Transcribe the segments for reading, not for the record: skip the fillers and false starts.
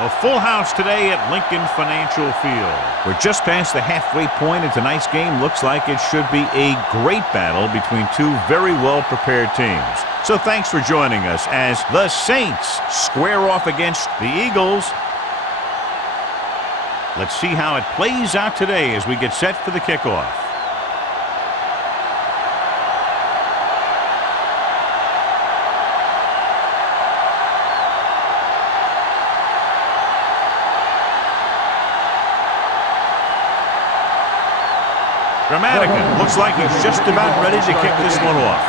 A full house today at Lincoln Financial Field. We're just past the halfway point in tonight's game. Looks like it should be a great battle between two very well-prepared teams. So thanks for joining us as the Saints square off against the Eagles. Let's see how it plays out today as we get set for the kickoff. Dramatica looks like he's just about ready to kick this one off.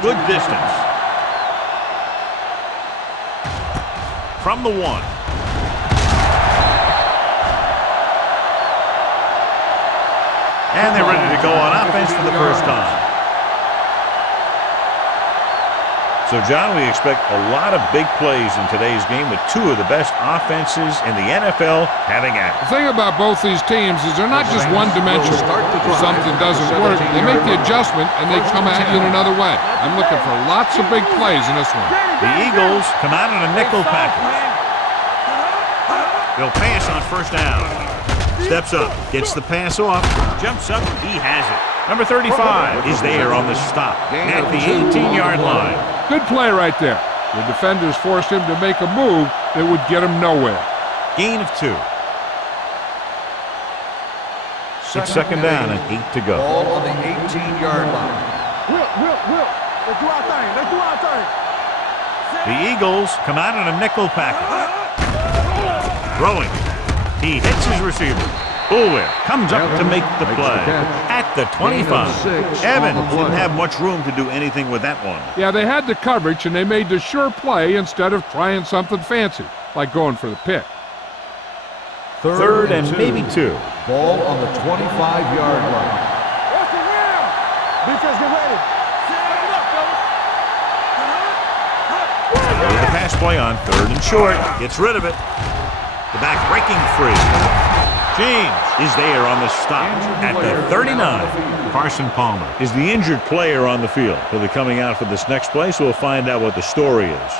Good distance. From the 1. And they're ready to go on offense for the first time. So, John, we expect a lot of big plays in today's game with two of the best offenses in the NFL having at it. The thing about both these teams is they're not just one-dimensional. If something doesn't work, they make the adjustment and they come at you in another way. I'm looking for lots of big plays in this one. The Eagles come out in a nickel package. They'll pass on first down. Steps up, gets the pass off, jumps up, he has it. Number 35 is there on the stop at the 18-yard line. Good play right there. The defenders forced him to make a move that would get him nowhere. Gain of 2. It's second down and 8 to go. Ball on the 18-yard line. Will. Let's do our thing. The Eagles come out in a nickel package. Throwing. He hits his receiver. Bullware comes up to make the play at the 25. Evans didn't have much room to do anything with that one. Yeah, they had the coverage, and they made the sure play instead of trying something fancy, like going for the pick. Third and maybe 2. Ball on the 25-yard line. What's the round? Defense get ready. With the pass play on 3rd and short. Gets rid of it. The back breaking free. James is there on the stop at the 39. Carson Palmer is the injured player on the field. He'll be coming out for this next play, so we'll find out what the story is.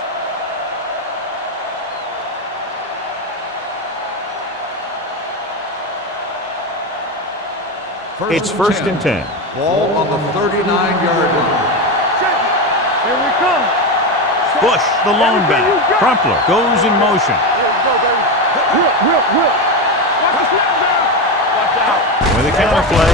It's first and 10. Ball on the 39-yard line. Here we come. Bush, the lone back. Crumpler goes in motion. Will. Watch the snap down. Watch out. With a counter play.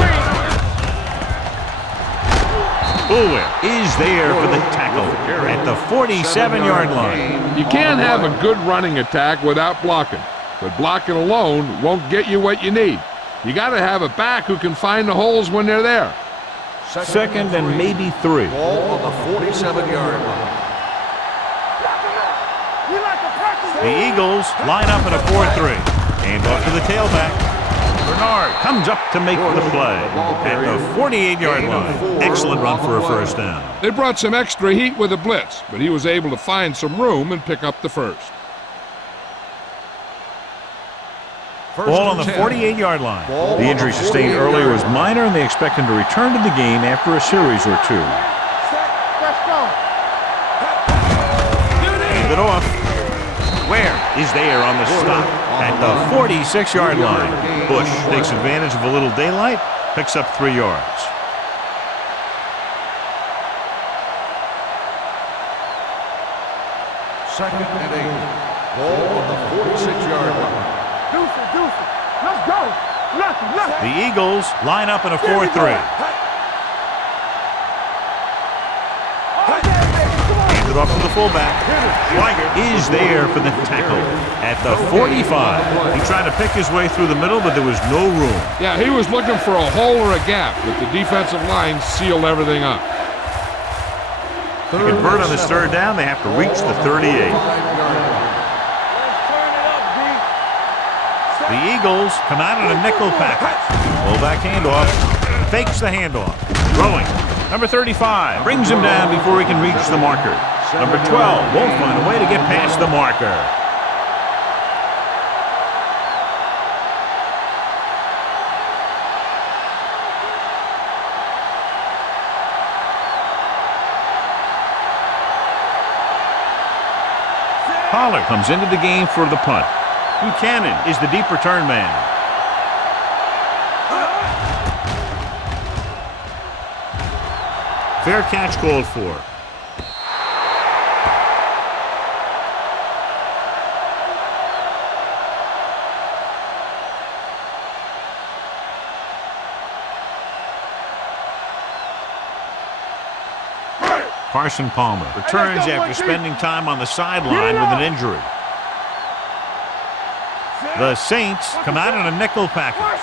Bullware is there for the tackle at the 47-yard line. You can't have a good running attack without blocking, but blocking alone won't get you what you need. You got to have a back who can find the holes when they're there. Second and maybe 3. Ball on the 47-yard line. The Eagles line up in a 4-3. Hand off to the tailback. Bernard comes up to make the play at the 48-yard line. Excellent run for a first down. They brought some extra heat with a blitz, but he was able to find some room and pick up the first. Ball on the 48-yard line. The injury sustained earlier was minor, and they expect him to return to the game after a series or 2. Hand it off. Ware is there on the stop at the 46-yard line. Bush takes advantage of a little daylight, picks up 3 yards. Second and 8. Ball on the 46-yard line. Deuce. Let's go. Left. The Eagles line up in a 4-3. Hand it off to the fullback. Schweiger is there for the tackle at the 45. He tried to pick his way through the middle, but there was no room. Yeah, he was looking for a hole or a gap, but the defensive line sealed everything up. To convert on this third down, they have to reach the 38. The Eagles come out in a nickel package. Fullback handoff. Fakes the handoff. Throwing. Number 35 brings him down before he can reach the marker. Number 12 won't find a way to get past the marker. Pollard comes into the game for the punt. Buchanan is the deep return man. Fair catch called for. Carson Palmer returns after spending time on the sideline with an injury. The Saints come out in a nickel package.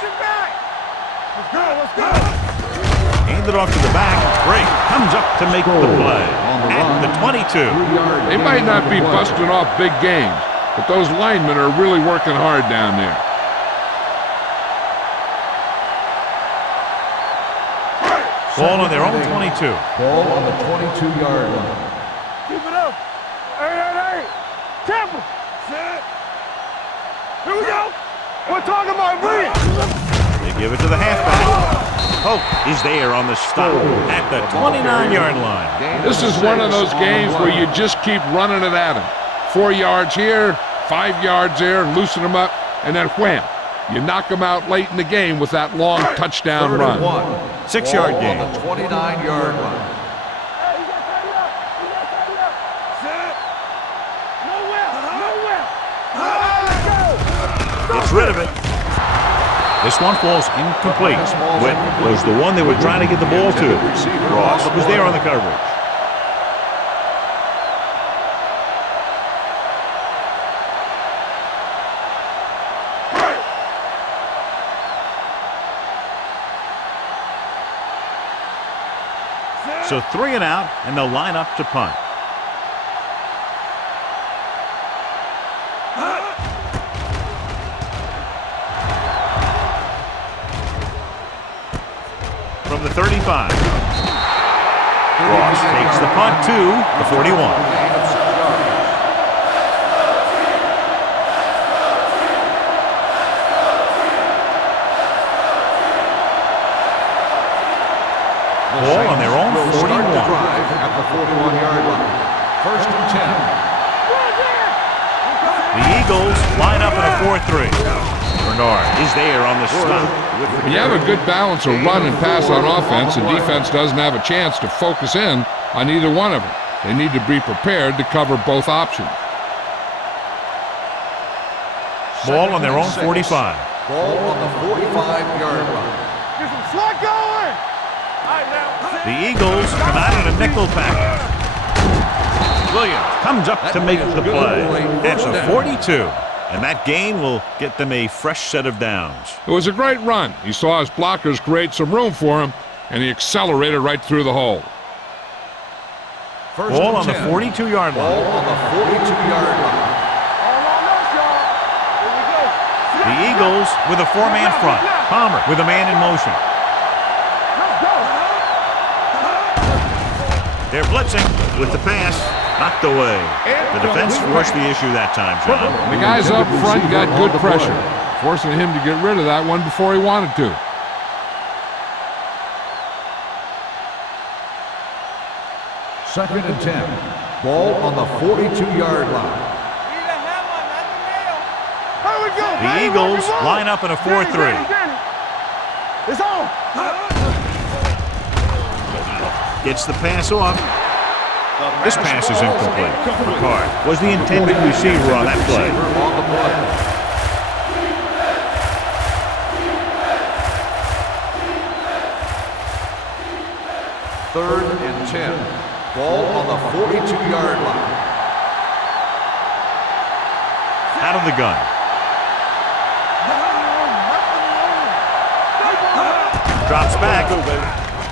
Handed off to the back. Brake comes up to make the play at the 22. They might not be busting off big games, but those linemen are really working hard down there. Ball on their own 22. Ball on the 22-yard line. Keep it up. Hey. Temple. Set. Here we go. We're talking about read. They give it to the halfback. Hope is there on the stop at the 29-yard line. This is one of those games where you just keep running it at them. 4 yards here, 5 yards there, loosen them up, and then wham. You knock them out late in the game with that long touchdown run. 6-yard gain. On the 29-yard line. Gets rid of it. This one falls incomplete. Witt was the one they were trying to get the ball to. Ross was there on the coverage. So 3 and out, and they'll line up to punt. From the 35. Ross takes the punt to the 41. Ball on their own 41. At the 41-yard line. First and 10. The Eagles line up in a 4-3. Bernard is there on the stop. When you have a good balance of run and pass on offense, the defense doesn't have a chance to focus in on either one of them. They need to be prepared to cover both options. Ball on their own 45. Ball on the 45-yard line. Get some slot going. The Eagles come out in a nickel package. Williams comes up to make the play at the 42. And that gain will get them a fresh set of downs. It was a great run. He saw his blockers create some room for him, and he accelerated right through the hole. Ball on the 42-yard line. Ball on the 42-yard line. The Eagles with a 4-man front. Palmer with a man in motion. They're blitzing with the pass. Knocked away. The defense forced the issue that time, John. The guys up front got good pressure, forcing him to get rid of that one before he wanted to. Second and 10. Ball on the 42-yard line. The Eagles line up in a 4-3. It's on. Gets the pass off. This pass is incomplete. Ricard was the intended receiver on that play. Third and 10. Ball on the 42-yard line. Out of the gun. Drops back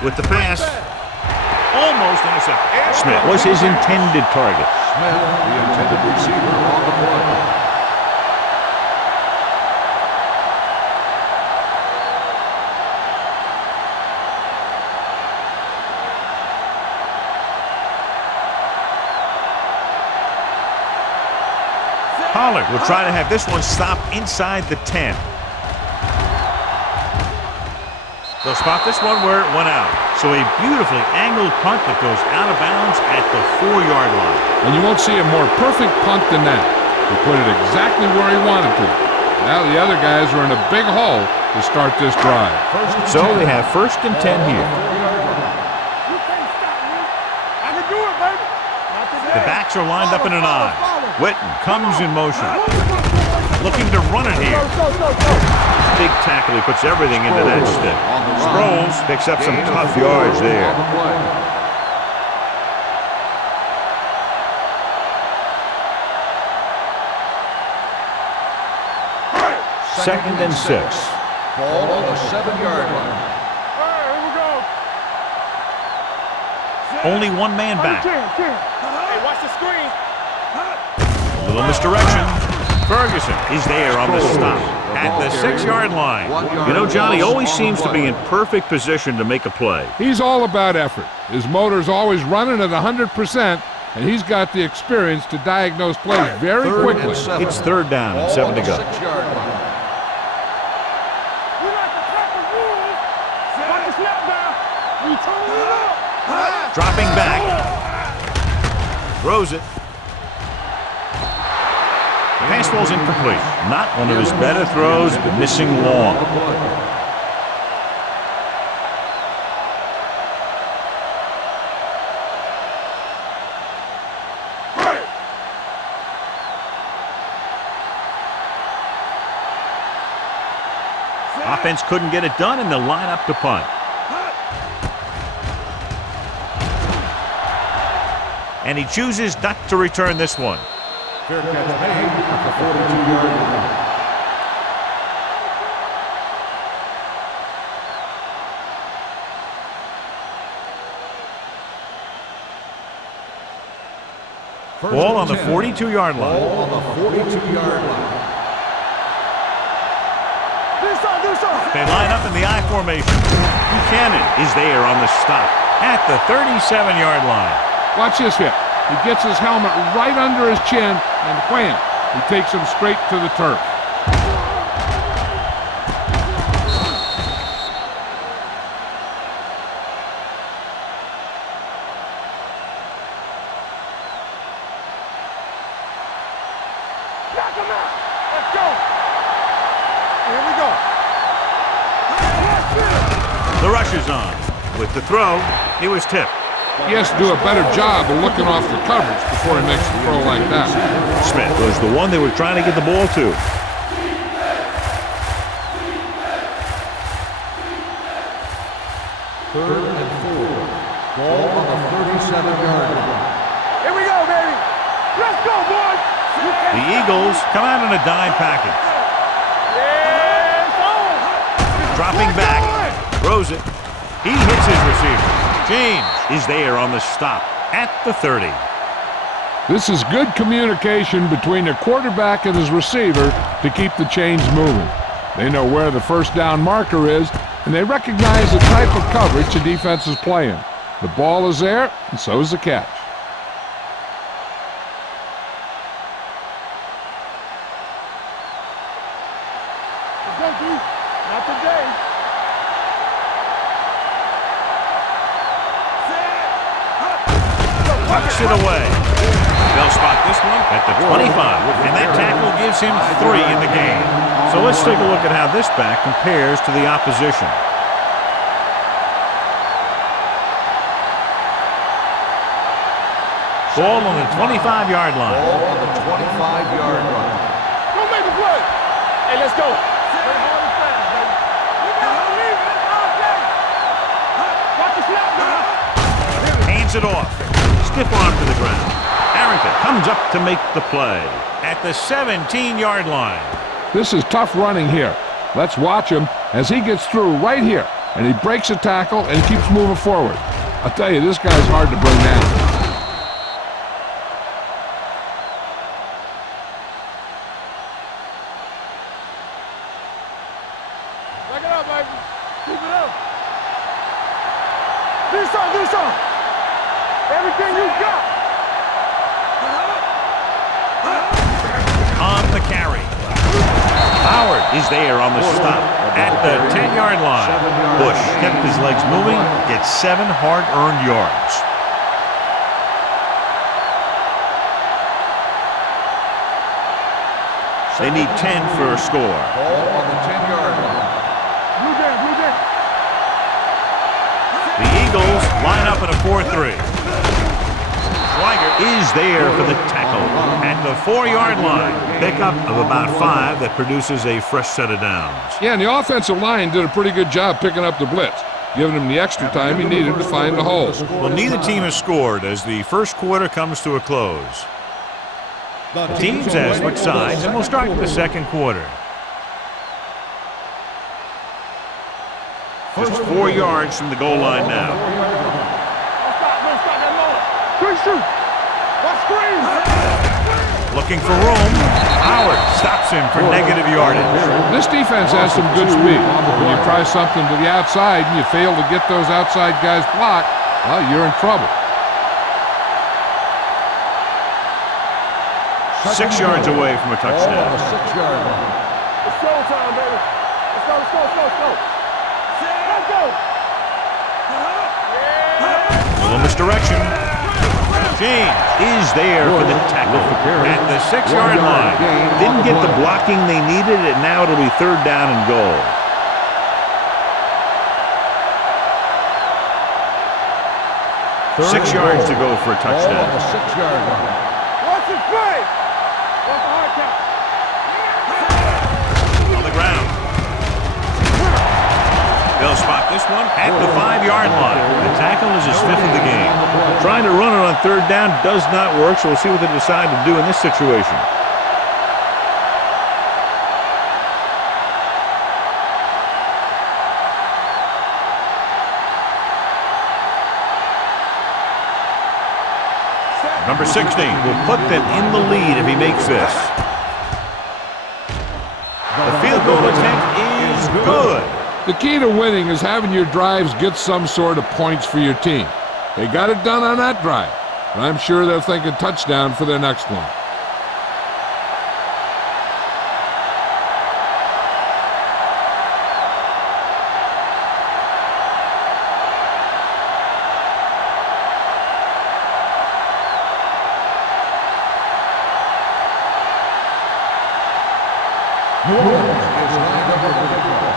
with the pass. Almost intercepted. Smith was his intended target. Smith, the intended receiver on the play. Pollard will try to have this one stop inside the 10. They'll spot this one where it went out. So a beautifully angled punt that goes out of bounds at the 4-yard line. And you won't see a more perfect punt than that. He put it exactly where he wanted to. Now the other guys are in a big hole to start this drive. So they have 1st and 10 here. You can't stop me. I can do it, baby. Not today. The backs are lined up in an I. Witten comes in motion. Looking to run it here. Big tackle. He puts everything into that stick. Sproles picks up some tough yards there. 2nd and 6. Ball on the 7-yard line. All right, here we go. Only one man back. 10. Hey, watch the screen. A little misdirection. Ferguson is there on the stop at the 6-yard line. You know, Johnny always seems to be in perfect position to make a play. He's all about effort. His motor's always running at 100%, and he's got the experience to diagnose plays very quickly. It's 3rd down and 7 to go. 6-yard line. We like to cut the rules. Watch the snap down. We turn it up. Dropping back. Throws it. Pass ball's incomplete. Not one of his better throws, but missing long. Offense couldn't get it done, and they'll line up to punt. And he chooses not to return this one. Fair catch made at the 42-yard line. Ball on the 42-yard line. Ball on the 42-yard line. They line up in the I formation. Buchanan is there on the stop at the 37-yard line. Watch this here. He gets his helmet right under his chin, and wham, he takes him straight to the turf. Knock him out. Let's go. Here we go. The rush is on. With the throw, he was tipped. He has to do a better job of looking off the coverage before he makes a throw like that. Smith was the one they were trying to get the ball to. 3rd and 4. Ball on the 37-yard line. Here we go, baby. Let's go, boys. The Eagles come out in a dime package. Yeah, it's on. Dropping back, throws it. He hits his receiver. James is there on the stop at the 30. This is good communication between the quarterback and his receiver to keep the chains moving. They know where the 1st down marker is, and they recognize the type of coverage the defense is playing. The ball is there, and so is the catch. Let's go, D. Not today. Tucks it away. They'll spot this one at the 25, and that tackle gives him 3 in the game. So let's take a look at how this back compares to the opposition. Ball on the 25-yard line. Ball on the 25-yard line. Don't make a play. Hey, let's go. Play hard and fast, baby. You gotta believe it. It's all day. Watch the snap now. Hands it off. Stiff arm to the ground. Arrington comes up to make the play at the 17-yard line. This is tough running here. Let's watch him as he gets through right here, and he breaks a tackle and keeps moving forward. I'll tell you, this guy's hard to bring down. Back it up, baby. Keep it up. Do something. Everything you got. On the carry. Howard is there on the stop At the 10-yard line, Bush kept his legs moving, gets 7 hard-earned yards. They need 10 for a score. Ball on the 10-yard line. Blue game, blue game. The Eagles line up in a 4-3. Schweiger is there for the tackle. At the 4-yard line, pickup of about 5 that produces a fresh set of downs. Yeah, and the offensive line did a pretty good job picking up the blitz, giving him the extra time he needed to find the holes. Well, neither team has scored as the first quarter comes to a close. The teams have switched sides, and we'll start with the second quarter. Just 4 yards from the goal line now. Stop that lower. Quick shoot. Watch screen. Looking for room. Howard stops him for negative yardage. This defense has some good speed. When you try something to the outside and you fail to get those outside guys blocked, well, you're in trouble. 6 yards away from a touchdown. Ball on the 6-yard line. It's showtime, baby. Let's go, let's go, let's go, let's go. Let's go. Little misdirection. James is there for the tackle at the 6-yard line. Didn't get the blocking they needed, and now it'll be 3rd down and goal. Six yards to go for a Ball on touchdown. the 6-yard line. Watch it play. Watch the hard count. On the ground. They'll spot this one at the 5-yard line. The tackle is his 5th of the game. Trying to run it on 3rd down does not work, so we'll see what they decide to do in this situation. Number 16 will put them in the lead if he makes this. The field goal attempt is good. The key to winning is having your drives get some sort of points for your team. They got it done on that drive, and I'm sure they're thinking touchdown for their next one. New Orleans is lined up with the kickoff.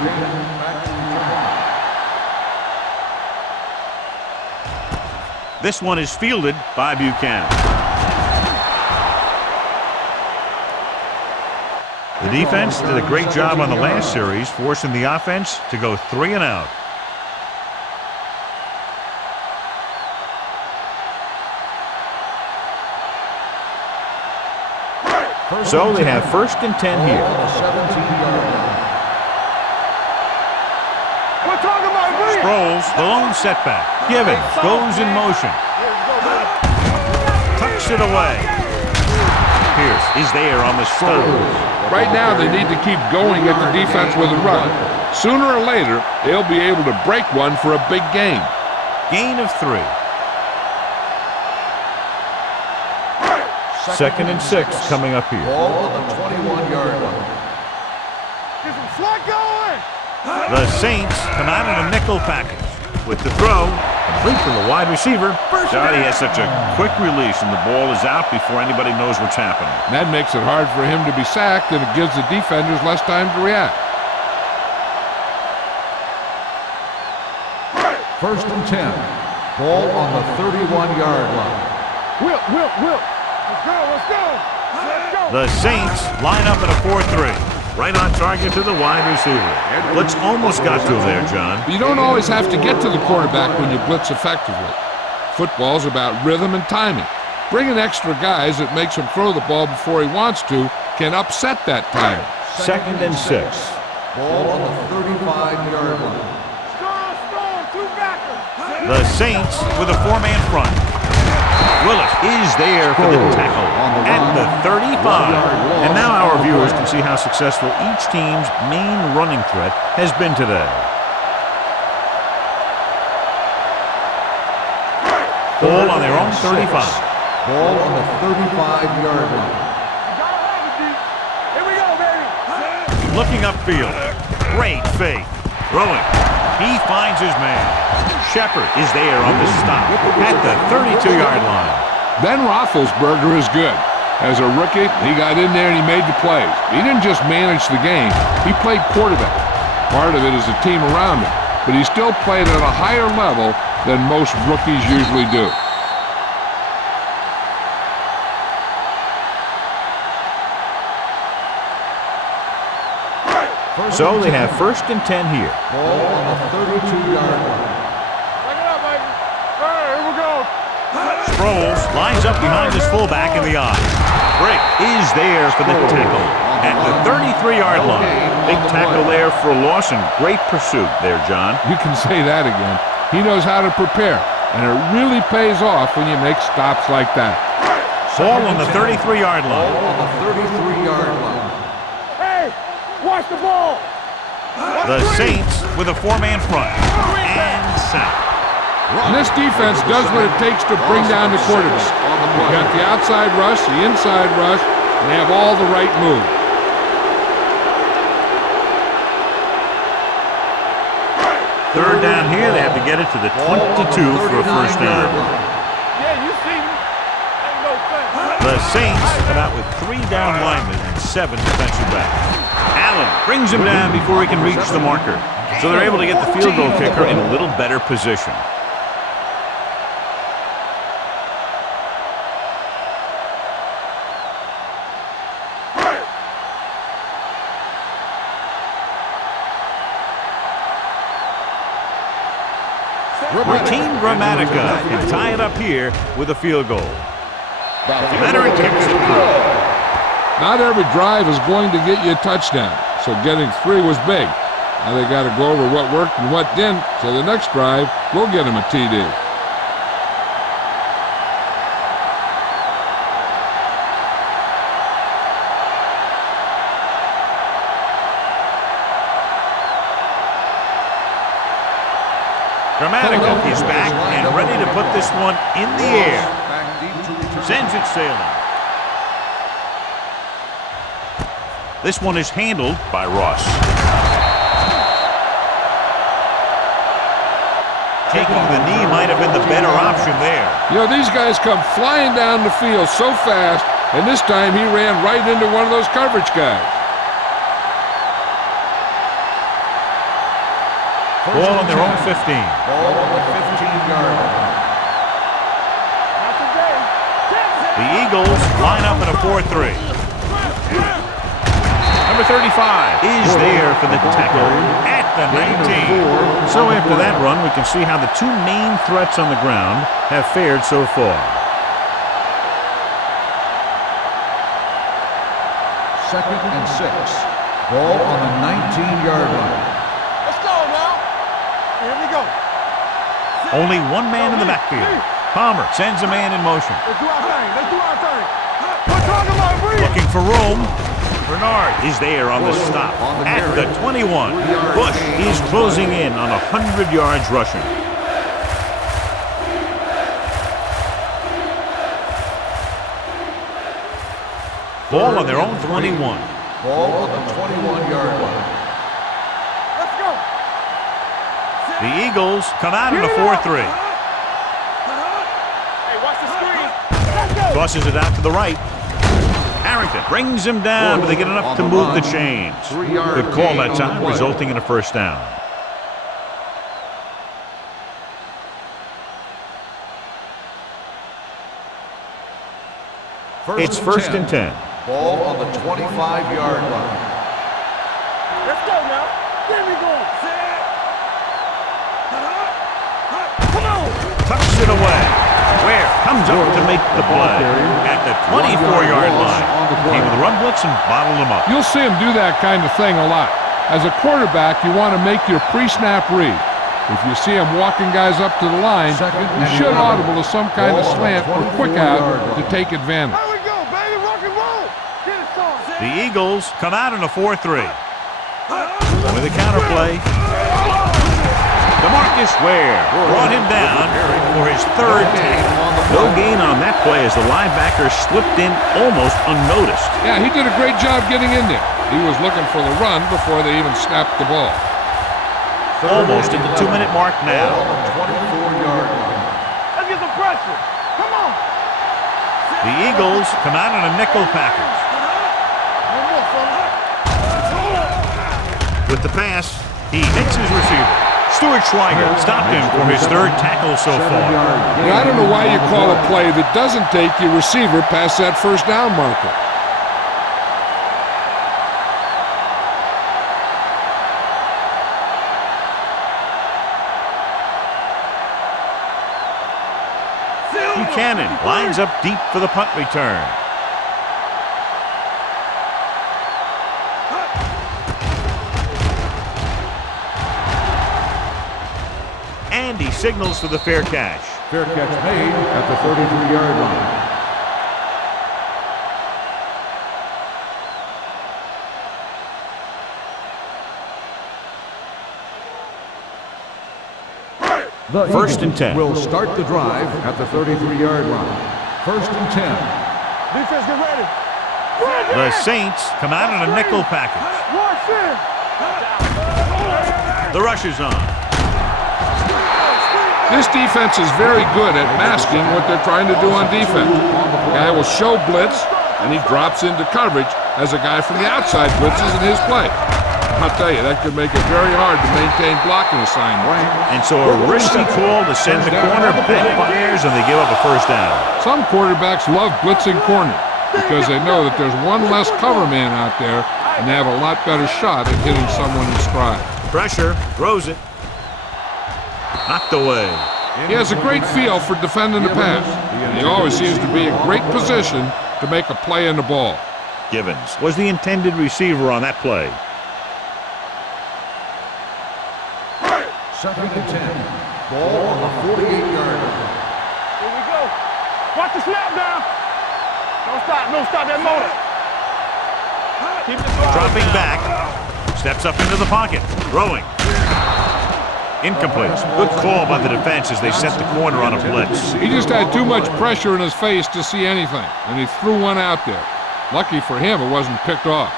Buchanan back to return. This one is fielded by Buchanan. The defense did a great job on the last series, forcing the offense to go 3 and out. So they have 1st and 10 here. Ball on the 17-yard line. We're talking about me. Sproles, the lone setback. Givens goes in motion. Tucks it away. Pierce is there on the stop. Right now, they need to keep going at the defense with a run. Sooner or later, they'll be able to break one for a big gain. Gain of 3. 2nd and 6 coming up here. Ball on the 21-yard line. Get some slack going. The Saints come out in a nickel package. With the throw, complete to the wide receiver. Johnny has such a quick release, and the ball is out before anybody knows what's happening. And that makes it hard for him to be sacked, and it gives the defenders less time to react. 1st and 10. Ball on the 31-yard line. Will. Let's go, let's go. Let's go. The Saints line up in a 4-3. Right on target to the wide receiver. Blitz almost got to him there, John. But you don't always have to get to the quarterback when you blitz effectively. Football's about rhythm and timing. Bringing extra guys that makes him throw the ball before he wants to can upset that time. 2nd and 6. Ball on the 35-yard line. Strong, 2 backers. The Saints with a 4-man front. Willis is there for the tackle at the 35. And now our viewers can see how successful each team's main running threat has been today. Ball on their own 35. Ball on the 35-yard line. Here we go, baby. Looking upfield. Great fake. Throwing. He finds his man. Shepard is there on the stop at the 32-yard line. Ben Roethlisberger is good. As a rookie, he got in there and he made the plays. He didn't just manage the game, he played quarterback. Part of it is the team around him, but he still played at a higher level than most rookies usually do. So they have 1st and 10 here. Ball on the 32-yard line. Bring it up, baby. All right, here we go. Sproles lines up behind his fullback in the eye. Break is there for the tackle at the 33-yard line. Big tackle there for a loss and great pursuit there, John. You can say that again. He knows how to prepare, and it really pays off when you make stops like that. Ball on the 33-yard line. Ball on the 33-yard line. Hey, watch the ball. The Saints with a 4-man front. And sack. And this defense does what it takes to bring down the quarterback. You got the outside rush, the inside rush, and they have all the right moves. Third down here, they have to get it to the 22 for a first down. Yeah, you see me. Ain't no thing. The Saints come out with 3 down linemen and 7 defensive backs. Allen brings him down before he can reach the marker. So they're able to get the field goal kicker in a little better position. Team Grammatica can tie it up here with a field goal. Veteran kicks it through. Not every drive is going to get you a touchdown, so getting 3 was big. Now they got to go over what worked and what didn't, so the next drive will get them a TD. Grammatica is back and ready to put this one in the air. Sends it sailing. This one is handled by Ross. Taking the knee might have been the better option there. You know, these guys come flying down the field so fast, and this time he ran right into one of those coverage guys. Ball on their own 15. Ball on the 15-yard line. Not today. The Eagles line up in a 4-3. Number 35 is there for the tackle at the 19. So after that run, we can see how the 2 main threats on the ground have fared so far. Second and 6. Ball on the 19-yard line. Let's go now. Here we go. Only 1 man in the backfield. Palmer sends a man in motion. Let's do our thing. Let's do our thing. We're talking about breathe. Looking for room. Bernard is there on the stop at the 21. Bush is closing in on 100 yards rushing. Ball on their own 21. Ball on the 21-yard line. Let's go. The Eagles come out in a 4-3. Hey, watch the screen. Let's go. Tosses it out to the right. Harrington brings him down, but they get enough to move the chains. Good call that time, resulting in a first down. It's 1st and 10. Ball on the 25-yard line. Let's go now. There we go. Come on. Tucks it away. Ware comes up to make the play at the 24-yard line. Came with the run blitz and bottled him up. You'll see him do that kind of thing a lot. As a quarterback, you want to make your pre-snap read. If you see him walking guys up to the line, you should audible to some kind of slant or quick out to take advantage. There we go, baby. Rock and roll. Get it started. The Eagles come out in a 4-3. With a counter play. DeMarcus Ware brought him down for his 3rd tackle. No gain on that play as the linebacker slipped in almost unnoticed. Yeah, he did a great job getting in there. He was looking for the run before they even snapped the ball. Almost at the 2-minute mark now. 24-yard line. Let's get some pressure. Come on. The Eagles come out in a nickel package. One more, fella. With the pass, he hits his receiver. Stuart Schweiger stopped him for his third tackle so far. Now, I don't know why you call a play that doesn't take your receiver past that first down marker. Buchanan lines up deep for the punt return. And he signals for the fair catch. Fair catch made at the 33-yard line. The First and 10. Will start the drive at the 33-yard line. First and 10. Defense, get ready. The Saints come out in a nickel package. Watch in. The rush is on. This defense is very good at masking what they're trying to do on defense. The guy will show blitz, and he drops into coverage as a guy from the outside blitzes in his play. I'll tell you, that could make it very hard to maintain blocking assignments. And so a risky call to send the corner backfires, and they give up a first down. Some quarterbacks love blitzing corner because they know that there's one less cover man out there, and they have a lot better shot at hitting someone in stride. Pressure, throws it. Knocked away. He has a great feel for defending the pass, and he always seems to be in great position to make a play in the ball. Givens was the intended receiver on that play. Second and 10. Ball on the 48-yard line. Here we go. Watch the snap down. Don't stop that motor. Keep it going. Dropping back. Steps up into the pocket. Throwing. Incomplete. Good call by the defense as they set the corner on a blitz. He just had too much pressure in his face to see anything, and he threw one out there. Lucky for him, it wasn't picked off.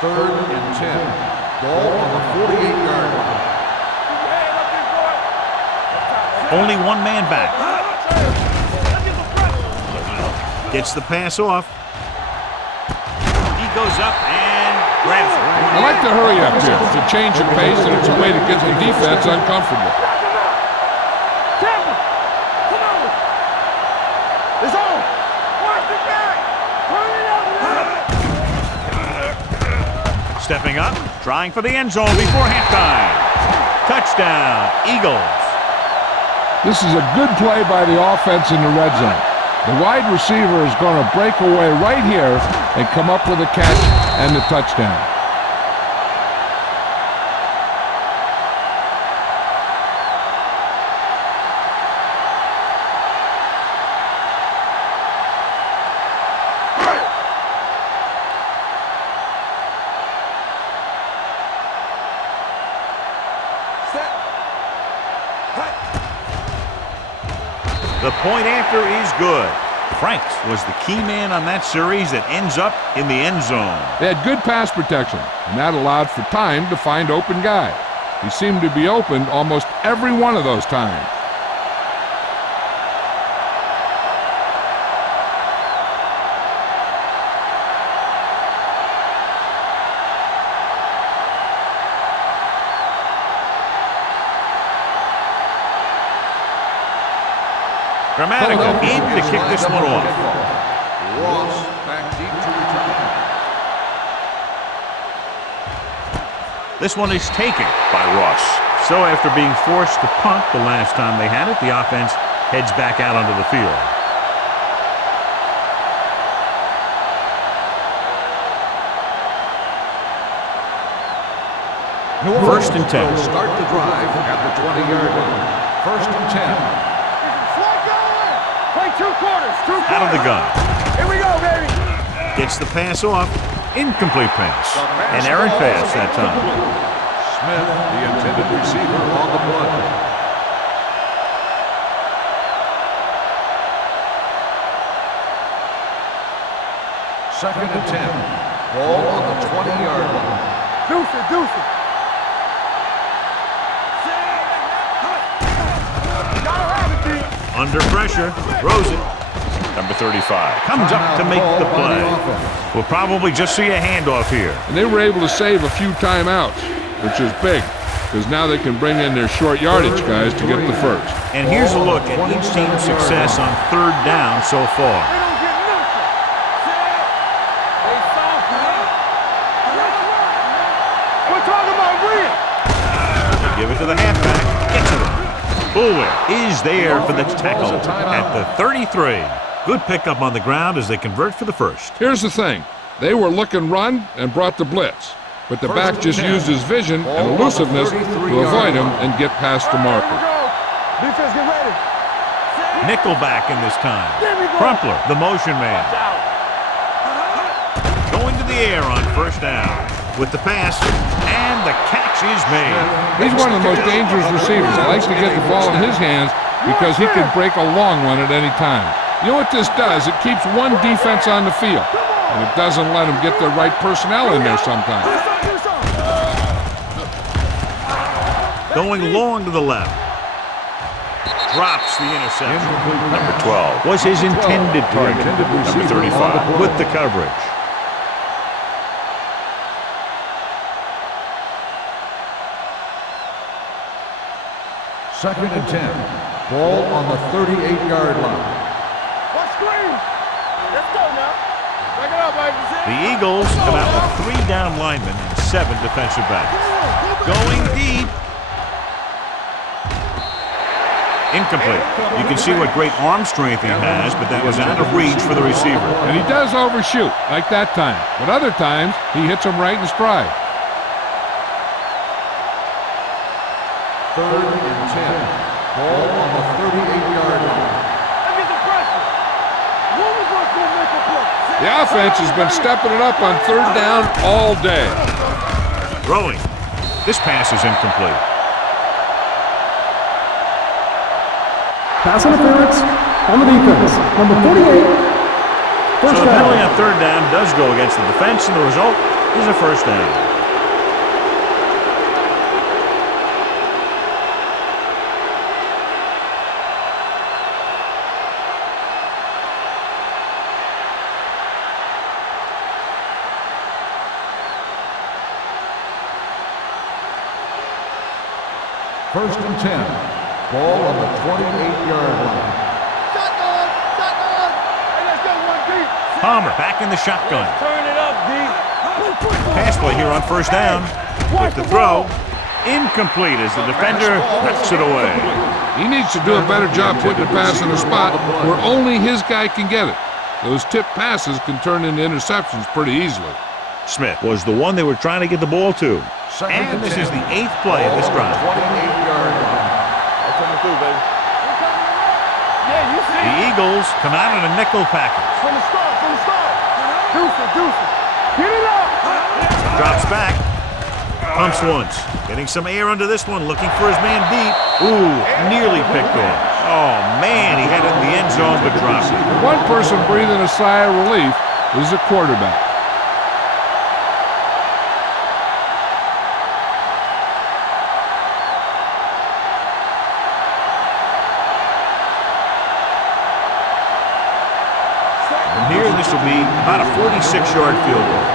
Third and 10. Ball on the 48-yard line. Only one man back. Gets the pass off. He goes up and grabs it. I like to hurry up here. It's a change of pace, and it's a way to get the defense uncomfortable. Tampa, come on. It's on. Watch the back. Turn it up. Stepping up, trying for the end zone before halftime. Touchdown, Eagles. This is a good play by the offense in the red zone. The wide receiver is going to break away right here and come up with a catch and the touchdown. The point after is good. Franks was the key man on that series that ends up in the end zone. They had good pass protection, and that allowed for time to find open guys. He seemed to be open almost every one of those times. Grammatical in to kick this one off. Ross back deep to return. This one is taken by Ross. So after being forced to punt the last time they had it, the offense heads back out onto the field. First and 10. Will start the drive at the 20-yard line. First and 10. Play two quarters. Out of the gun. Here we go, baby. Gets the pass off. Incomplete pass. An errant pass that time. Smith, the intended receiver, on the play. Second and 10. Ball on the 20-yard line. Deuce it, deuce it. Gotta have it, D. Under pressure, throws it. Number 35 comes up to make the play. We'll probably just see a handoff here. And they were able to save a few timeouts, which is big, because now they can bring in their short yardage guys to get the first. And here's a look at each team's success on third down so far. They don't get nothing. They soft, man. We're talking about real. They give it to the halfback. Gets it. Bulwer is there for the tackle at the 33. Good pickup on the ground as they convert for the first. Here's the thing. They were looking run and brought the blitz, but the back just used his vision and elusiveness to avoid him and get past the marker. Defense, get ready. Nickelback in this time. Crumpler, the motion man. Going to the air on first down with the pass, and the catch is made. He's one of the most dangerous receivers. He likes to get the ball in his hands because he can break a long one at any time. You know what this does? It keeps one defense on the field, and it doesn't let them get the right personnel in there sometimes. Going long to the left. Drops the interception. Number 12 was his intended target. Number 35 with the coverage. Second and 10. Ball on the 38-yard line. What screen? Let's go now. Back it up, baby. The Eagles come out with 3 down linemen and 7 defensive backs. Going deep. Incomplete. You can see what great arm strength he has, but that was out of reach for the receiver. And he does overshoot, like that time. But other times, he hits him right in stride. Third and 10. Ball on the 38-yard line. Let's get the pressure. One of us gonna make a play. The offense has been stepping it up on third down all day. Throwing. This pass is incomplete. Pass interference on the defense. Number 48. So the penalty on third down does go against the defense, and the result is a first down. First and 10. Ball on the 28-yard line. Shotgun, shotgun. Hey, let's go one deep. Palmer back in the shotgun. Turn it up, D. Pass play here on first down. With the throw. Incomplete as the defender knocks it away. He needs to do a better job putting the pass in a spot where only his guy can get it. Those tip passes can turn into interceptions pretty easily. Smith was the one they were trying to get the ball to. And this is the 8th play of this drive. 28-yard line. I'm coming through, baby. Yeah, you see. The Eagles come out in a nickel package. From the start, from the start. Deuce it, deuce it. Get it up. Drops back. Pumps once. Getting some air under this one. Looking for his man deep. Ooh, nearly picked off. Oh, man, he had it in the end zone but dropped it. One person breathing a sigh of relief is the quarterback. From here, this will be about a 46-yard field goal.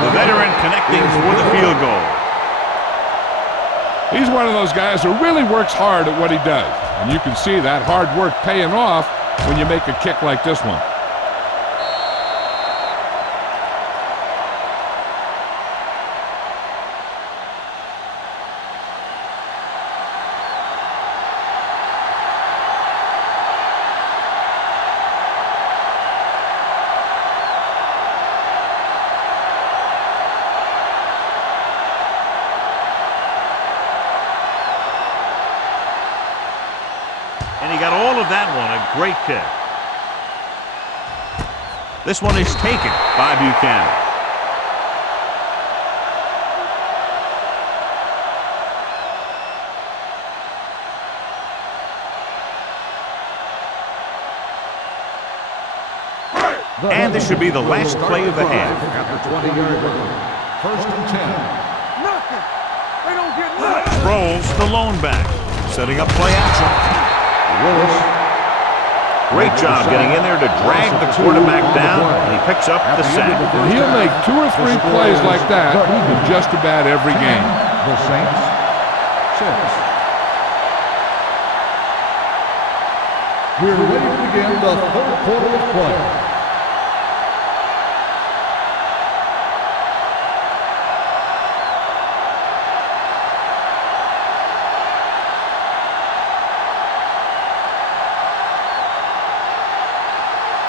The veteran connecting for the field goal. He's one of those guys who really works hard at what he does. And you can see that hard work paying off when you make a kick like this one. And he got all of that one, a great kick. This one is taken by Buchanan. And this should be the last play of the half. At the 20-yard line. First and 10. Nothing. They don't get nothing. Sproles, the lone back, setting up play action. Willis. Great job getting in there to drag the quarterback down, and he picks up the sack. And he'll make 2 or 3 plays like that in just about every game. The Saints, 6. We're ready to begin the third quarter of play.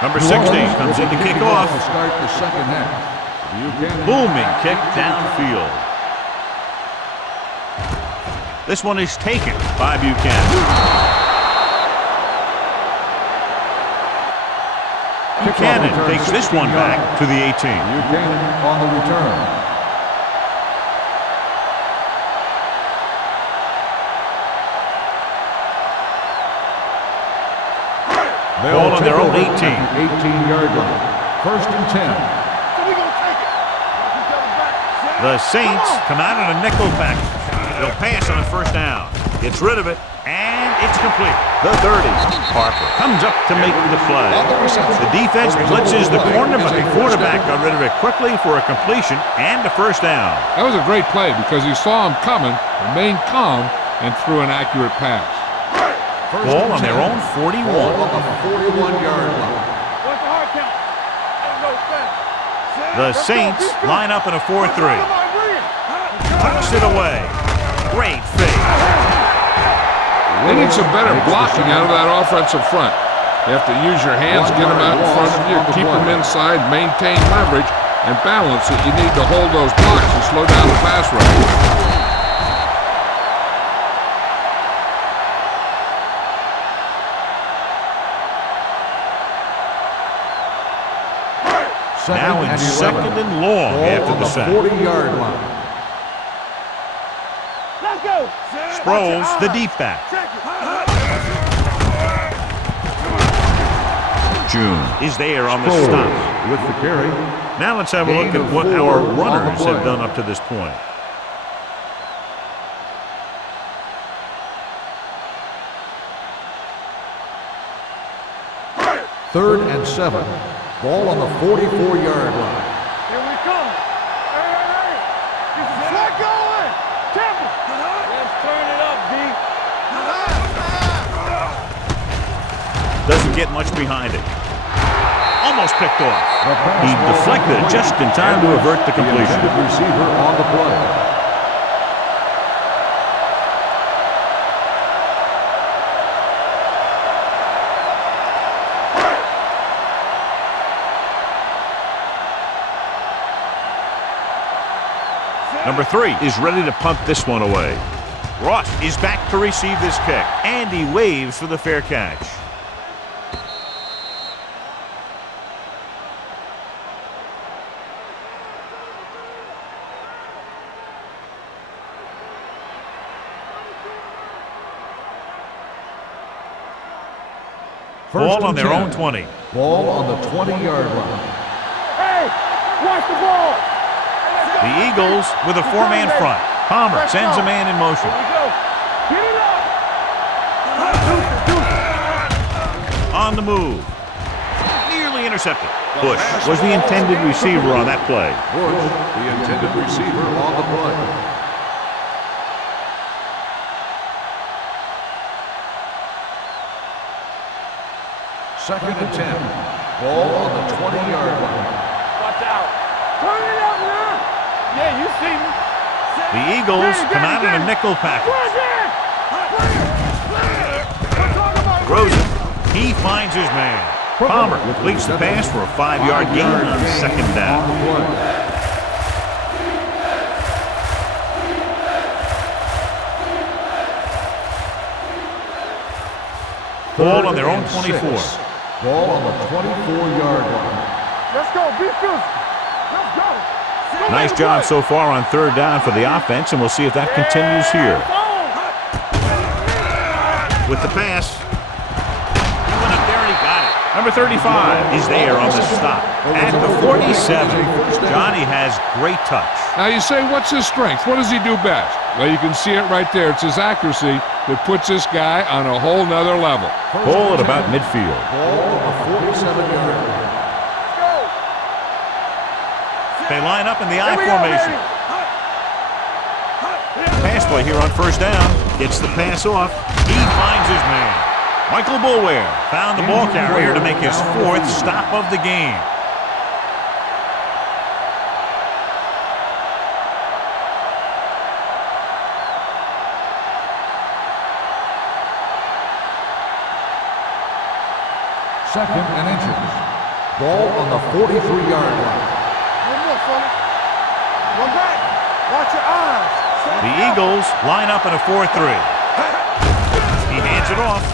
Number 60 comes in to kick off. Start the second half. Booming kick downfield. This one is taken by Buchanan. Buchanan takes this one back to the 18. Buchanan on the return. Ball on their own 18. 18-yard line. First and 10. So we gonna take it. Watch each other back. The Saints come out in a nickel package. They'll pass on a first down. Gets rid of it, and it's complete. The 30. Harper comes up to make the play. The defense blitzes the corner, but the quarterback got rid of it quickly for a completion and a first down. That was a great play because he saw him coming, remained calm, and threw an accurate pass. Ball on their own 41. Ball on the 41-yard line. What's the hard count? Ain't no fence. The Saints line up in a 4-3. Puts it away. Great fake. They need some better blocking out of that offensive front. You have to use your hands, get them out in front of you, keep them inside, maintain leverage, and balance it. You need to hold those blocks and slow down the pass rush. Now in second and long after the sack. 40-yard line. Let's go. Sproles, the deep back. June is there on the stop. With the carry. Now let's have a look at what our runners have done up to this point. Third and 7. Ball on the 44-yard line. Here we come. Hey. This is what going. Temple. Let's turn it up, D. Doesn't get much behind it. Almost picked off. He deflected it just in time to avert the completion. The receiver on the play. Number 3 is ready to punt this one away. Ross is back to receive this kick, and he waves for the fair catch. Ball on their own 20. Ball on the 20-yard line. Hey, watch the ball. The Eagles with a 4-man front. Palmer sends a man in motion. Here we go. Get it up. On the move. Nearly intercepted. Bush was the intended receiver on that play. Bush, the intended receiver on the play. Second and 10. Ball on the 20-yard line. Watch out. Turn it up now. Yeah, you see me. The Eagles come out in a nickel package. Throws it. He finds his man. Palmer completes the pass for a 5-yard gain on second down. Ball on their own 24. Ball on the 24-yard line. Let's go. Be physical. Let's go. Nice job so far on third down for the offense, and we'll see if that continues here. With the pass. He went up there and he got it. A Number 35 is there on the stop. At the 47, Johnny has great touch. Now you say, what's his strength? What does he do best? Well, you can see it right there. It's his accuracy that puts this guy on a whole nother level. Ball at about midfield. Ball on the 47-yard line. They line up in the I formation. Pass play here on first down. Gets the pass off. He finds his man. Michael Boulware found the ball carrier to make his 4th stop of the game. Second and inches. Ball on the 43-yard line. One more, fella. One back. Watch your eyes. The Eagles line up in a 4-3. He hands it off.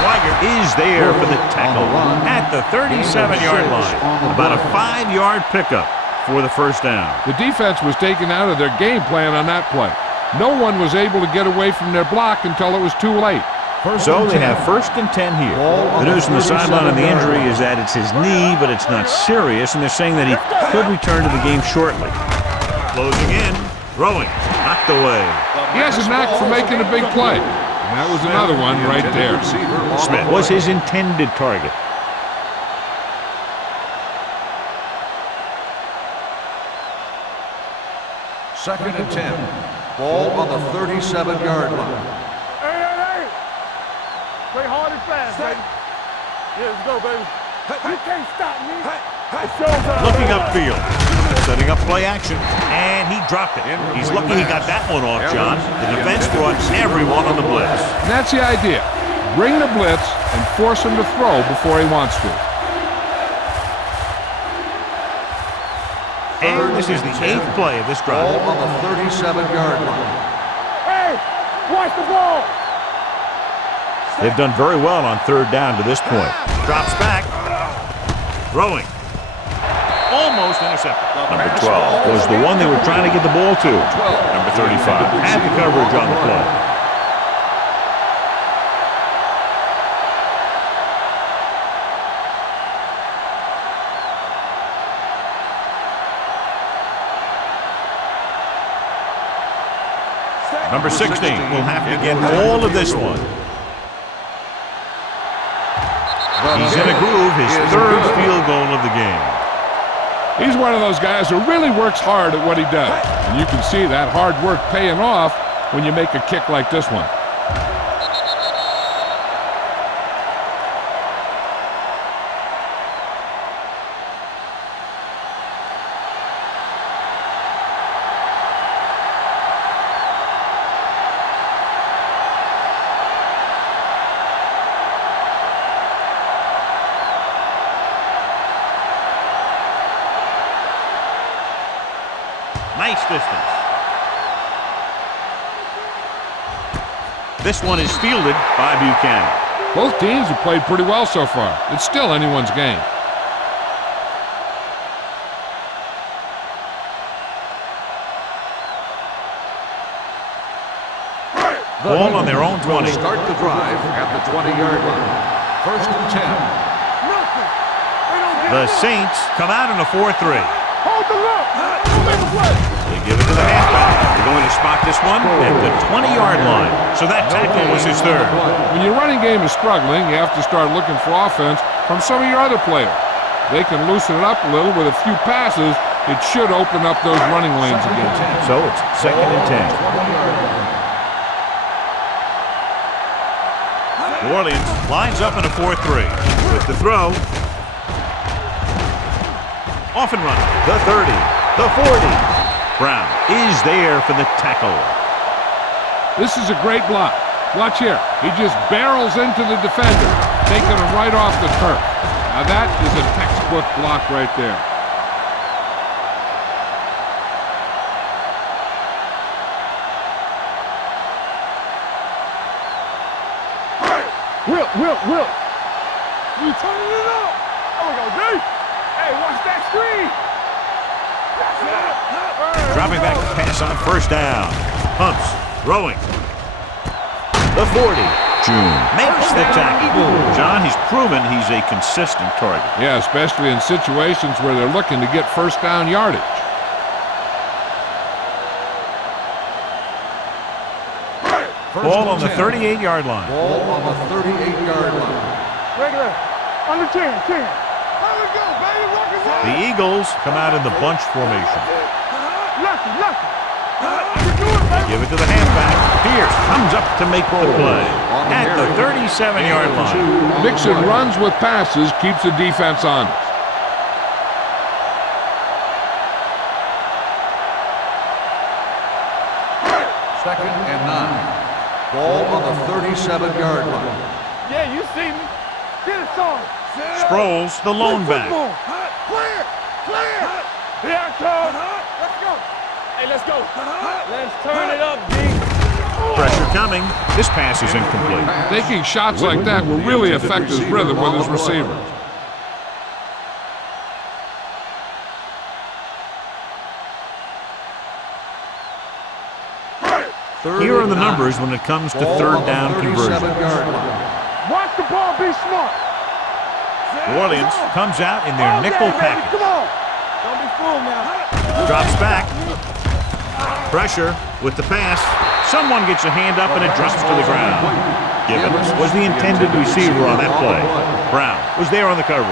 Weiger is there for the tackle at the 37-yard line. About a 5-yard pickup for the first down. The defense was taken out of their game plan on that play. No one was able to get away from their block until it was too late. So they have 1st and 10 here. The news from the sideline on the injury is that it's his knee, but it's not serious, and they're saying that he could return to the game shortly. Closing in, throwing, knocked away. He has a knack for making a big play. And that was another one right there. Smith was his intended target. Second and 10. Ball on the 37-yard line. Hey. Play hard and fast, baby. Yeah, let's go, baby. You can't stop me. It shows up. Looking upfield, setting up play action, and he dropped it. He's lucky he got that one off, John. The defense brought everyone on the blitz. And that's the idea. Bring the blitz and force him to throw before he wants to. And this is the 8th play of this drive. Ball on the 37-yard line. Hey, watch the ball. They've done very well on 3rd down to this point. Drops back. Throwing. Almost intercepted. Number 12 was the one they were trying to get the ball to. Number 35 had the coverage on the play. Number 16 will have to get all of this one. He's in a groove, his 3rd field goal of the game. He's one of those guys who really works hard at what he does. And you can see that hard work paying off when you make a kick like this one. Nice distance. This one is fielded by Buchanan. Both teams have played pretty well so far. It's still anyone's game. Ball on their own 20. Start the drive at the 20-yard line. 1st and 10. The Saints come out in a 4-3. Hold the look. They give it to the halfback. They're going to spot this one at the 20-yard line. So that tackle was his 3rd. When your running game is struggling, you have to start looking for offense from some of your other players. They can loosen it up a little with a few passes. It should open up those running lanes again. So it's 2nd and 10. New Orleans lines up in a 4-3 with the throw. Off and running. The 30. The 40. Brown is there for the tackle. This is a great block. Watch here. He just barrels into the defender, taking him right off the turf. Now that is a textbook block right there. Will. You turning it up. Oh, we go deep. Hey, watch that screen. Dropping back to pass on 1st down. Pumps. Throwing. The 40. June makes the tackle. John, he's proven he's a consistent target. Yeah, especially in situations where they're looking to get first down yardage. Ball on the 38-yard line. Ball on the 38-yard line. Regular. Under 10. There we go, baby. Rock and roll. The Eagles come out in the bunch formation. Lucky. You do it, baby. Give it to the halfback. Pierce comes up to make the play at the 37-yard line. Mixing runs with passes keeps the defense honest. Second and 9. Ball on the 37-yard line. Yeah, you see me. Get it, son. Sproles, the lone back. Clear. Here I come. Let's go. Hey, let's go. Let's turn it up, D. Pressure coming. This pass is incomplete. Taking shots like that will really affect his rhythm with his receivers. Here are the numbers when it comes to third down conversions. Watch the ball, be smart. New Orleans comes out in their nickel package. Come on. Don't be fooled now. Drops back. Pressure with the pass. Someone gets a hand up and it drops to the ground. Gibbons was the intended receiver on that play. Brown was there on the coverage.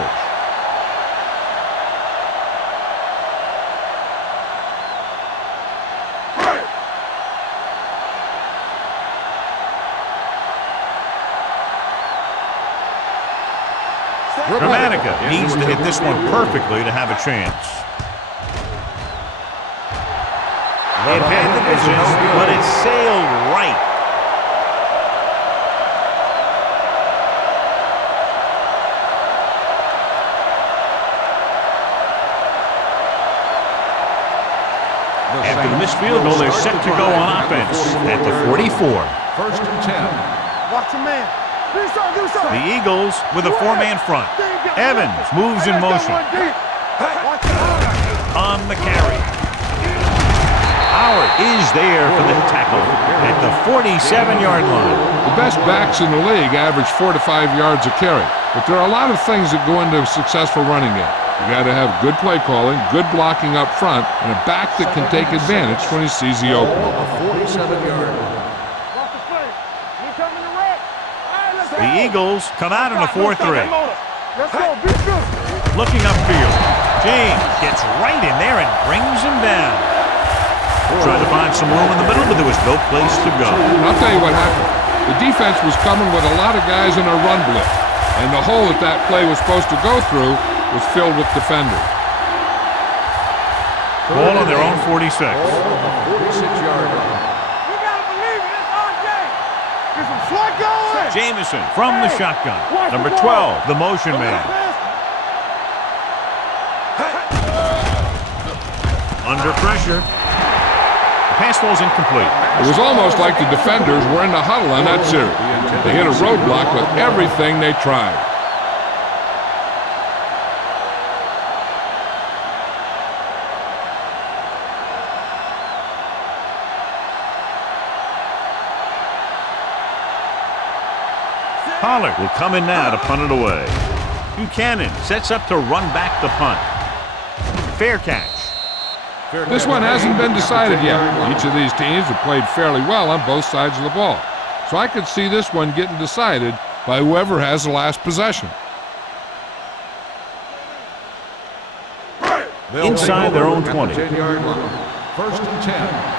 Dramatica needs to hit this one perfectly to have a chance. It had the distance, but it sailed right. After the missed field goal, they're set to go on offense at the 44. First and 10. Watch the man. The Eagles with a four-man front. Evans moves in motion. On the carry. Howard is there for the tackle at the 47-yard line. The best backs in the league average 4 to 5 yards a carry, but there are a lot of things that go into a successful running game. You got to have good play calling, good blocking up front, and a back that can take advantage when he sees the opening. 47-yard line. The Eagles come out in a 4-3. Let's go, be good. Looking upfield. James gets right in there and brings him down. Trying to find some room in the middle, but there was no place to go. I'll tell you what happened. The defense was coming with a lot of guys in a run blitz, and the hole that play was supposed to go through was filled with defenders. Ball on their own 46. Ball on the 46-yard line. Jameson from the shotgun. Number 12, the motion man. Under pressure. The pass falls incomplete. It was almost like the defenders were in the huddle on that series. They hit a roadblock with everything they tried. Pollard will come in now to punt it away. Buchanan sets up to run back the punt. Fair catch. This one hasn't been decided yet. Each of these teams have played fairly well on both sides of the ball. So I could see this one getting decided by whoever has the last possession. Inside their own 20. 10-yard line. First and 10.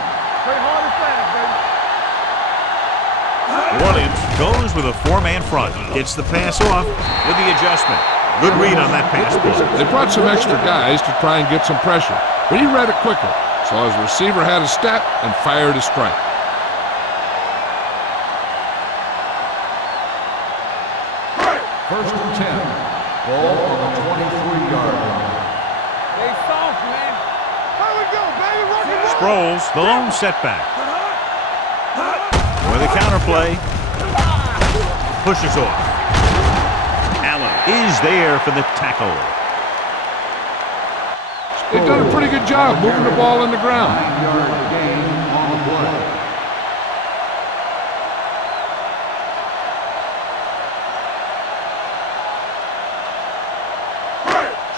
New Orleans goes with a four-man front. Gets the pass off with the adjustment. Good read on that pass play. They brought some extra guys to try and get some pressure, but he read it quickly. So his receiver had a step and fired a strike. First and 10. Ball on the 23-yard line. They soft, man. Here we go, baby. Rock and roll. Sproles, the lone setback. With a counterplay. Pushes off. Allen is there for the tackle. They've done a pretty good job moving the ball in the ground. 9-yard gain on the play.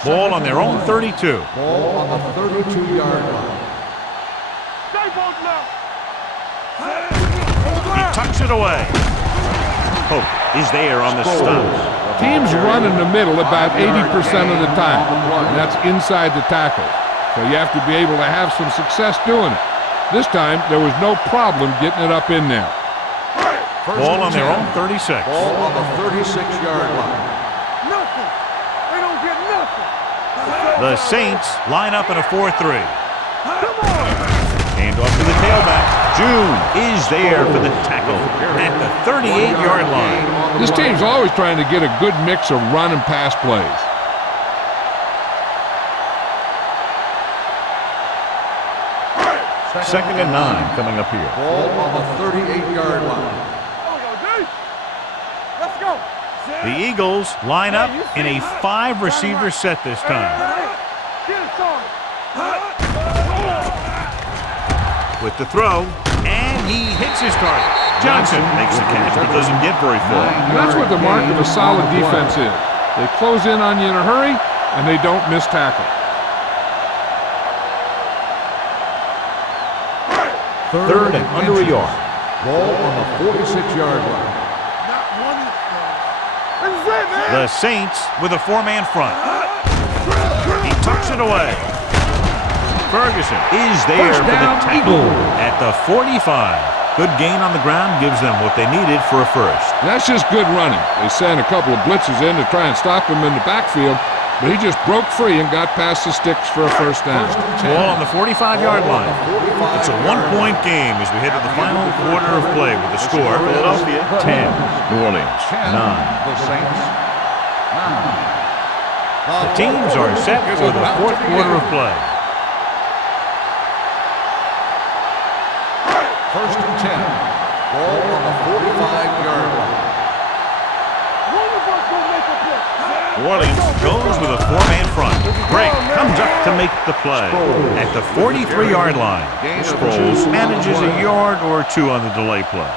Ball on their own 32. Ball on the 32-yard line. Stay both now. He tucks it away. Pope is there on the stop. Teams run in the middle about 80% of the time, and that's inside the tackle. So you have to be able to have some success doing it. This time, there was no problem getting it up in there. Ball on their own 36. Ball on the 36-yard line. Nothing. They don't get nothing. The Saints line up in a 4-3. Come on. Hand off to the tailback. June is there for the tackle at the 38-yard line. This team's always trying to get a good mix of run and pass plays. Second and 9 coming up here. Ball on the 38-yard line. There we go, D. Let's go. The Eagles line up in a 5-receiver set this time. Get it, son. With the throw, and he hits his target. Johnson makes the catch but doesn't get very far. And that's what the mark of a solid defense is. They close in on you in a hurry, and they don't miss tackle. Third and under a yard. Ball on the 46-yard line. Not one. This is it, man. The Saints with a 4-man front. He tucks it away. Ferguson is there for the tackle at the 45. Good gain on the ground gives them what they needed for a first. That's just good running. They sent a couple of blitzes in to try and stop him in the backfield, but he just broke free and got past the sticks for a first down. Ball on the 45-yard line. It's a 1-point game as we head to the final quarter of play with the score. Philadelphia 10, New Orleans 9. The Saints 9. The teams are set for the fourth quarter of play. First and 10. Ball on the 45-yard line. One of us will make a play. New Orleans goes with a 4-man front. Gregg comes up to make the play at the 43-yard line. Sproles manages a yard or two on the delay play.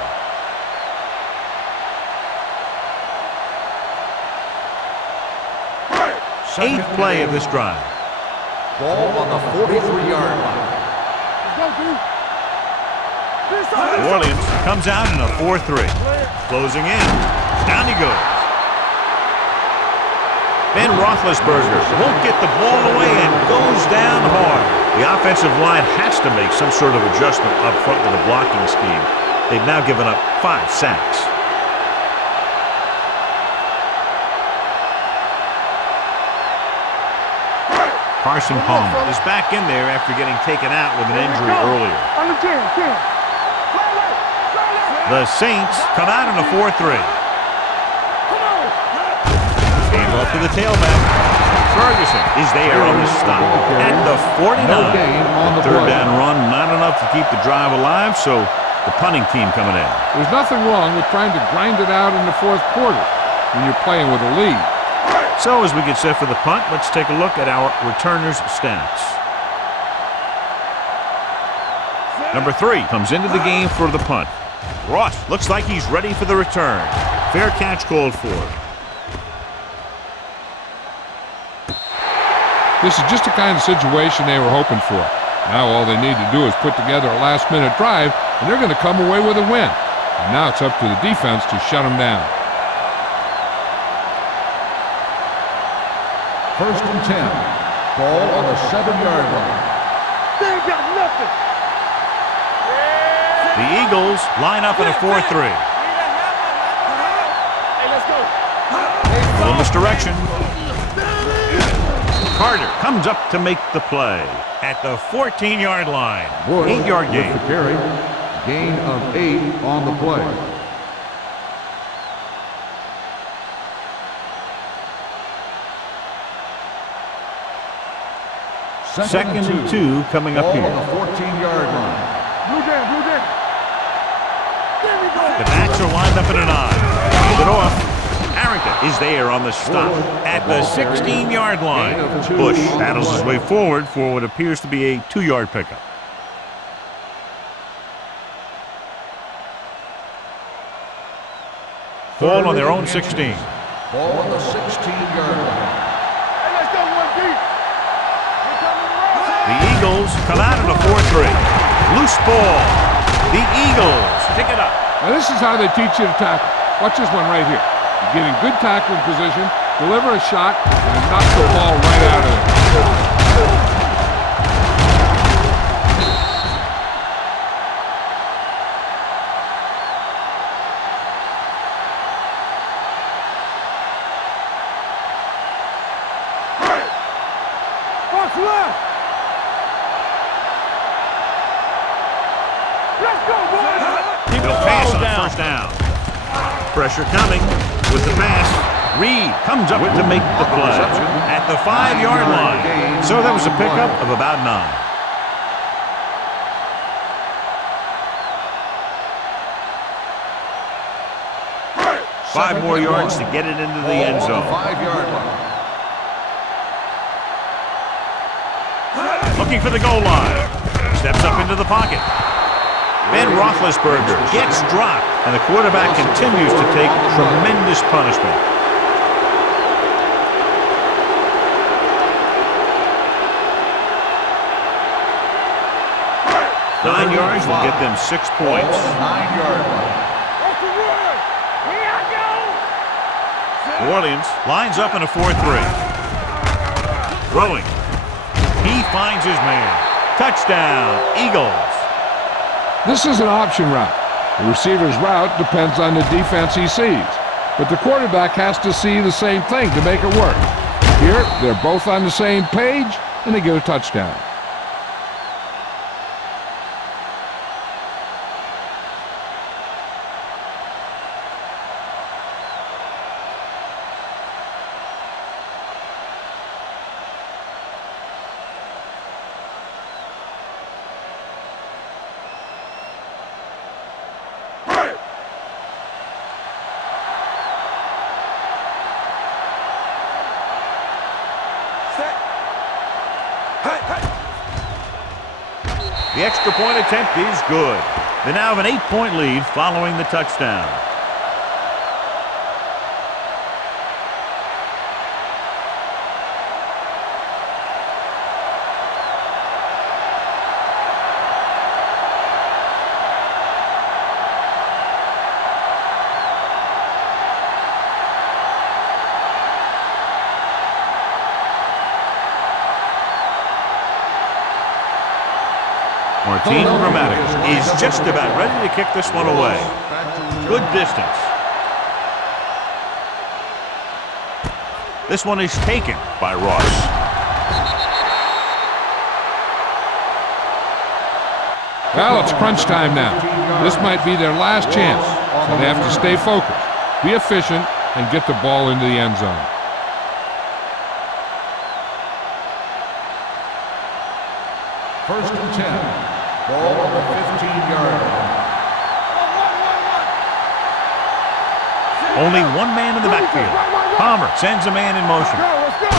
Eighth play of this drive. Ball on the 43-yard line. Let's go, dude. New Orleans comes out in a 4-3. Closing in. Down he goes. Ben Roethlisberger won't get the ball away and goes down hard. The offensive line has to make some sort of adjustment up front with a blocking scheme. They've now given up 5 sacks. Carson Palmer is back in there after getting taken out with an injury earlier. On the 10. The Saints come out in a 4-3. Hand off to the tailback. Ferguson is there on the stop at the 49. No gain on the Third play. down run, not enough to keep the drive alive, so the punting team coming in. There's nothing wrong with trying to grind it out in the fourth quarter when you're playing with a lead. So as we get set for the punt, let's take a look at our returners' stats. Number 3 comes into the game for the punt. Ross looks like he's ready for the return. Fair catch called for. This is just the kind of situation they were hoping for. Now all they need to do is put together a last-minute drive, and they're going to come away with a win. And now it's up to the defense to shut them down. First and 10. Ball on the 7-yard line. They ain't got nothing. The Eagles line up in a 4-3. Hey, let's go. Little misdirection. Carter comes up to make the play at the 14-yard line. Wood 8-yard with gain. the carry. Gain of 8 on the play. Second and 2 coming up Ball here. on the 14-yard line. Blue jam. There we go. The backs are lined up in an eye. Hand it off. Harrington is there on the stop at the 16-yard line. Bush battles his way forward for what appears to be a 2-yard pickup. Ball on their own 16. Ball on the 16-yard line. Hey, let's go, 1D. The Eagles come out in a 4-3. Loose ball. The Eagles pick it up. Now this is how they teach you to tackle. Watch this one right here. You get in good tackling position, deliver a shot, and knock the ball right out of there. Box left. Let's go, boys. He'll pass on first down. Pressure coming with the pass. Reed comes up to make the play at the 5-yard line. So that was a pickup of about 9. Five more yards to get it into the end zone. 5-yard line. Looking for the goal line. Steps up into the pocket. Ben Roethlisberger gets dropped, and the quarterback continues to take tremendous punishment. Nine yards will get them 6 points. 9-yard line. Off the word. Here I go. New Orleans lines up in a 4-3. Throwing. He finds his man. Touchdown, Eagles. This is an option route. The receiver's route depends on the defense he sees, but the quarterback has to see the same thing to make it work. Here, they're both on the same page, and they get a touchdown. The extra point attempt is good. They now have an 8-point lead following the touchdown. Martin Gramatic is just about ready to kick this one away. Good distance. This one is taken by Ross. Well, it's crunch time now. This might be their last chance, so they have to stay focused, be efficient, and get the ball into the end zone. First and 10. Ball on the 15-yard line. Only one man in the backfield. Palmer sends a man in motion. Let's go.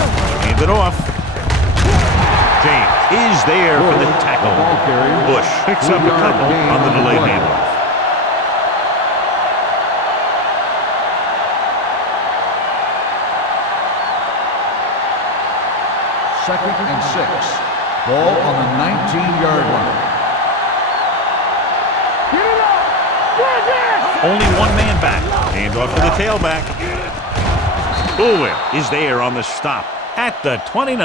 Hands it off. James is there for the tackle. Bush picks up a couple on the delayed handoff. Second and 6. Ball on the 19-yard line. Get it up. Where's it? Only one man back. Hand off to the tailback. Bullware is there on the stop at the 29.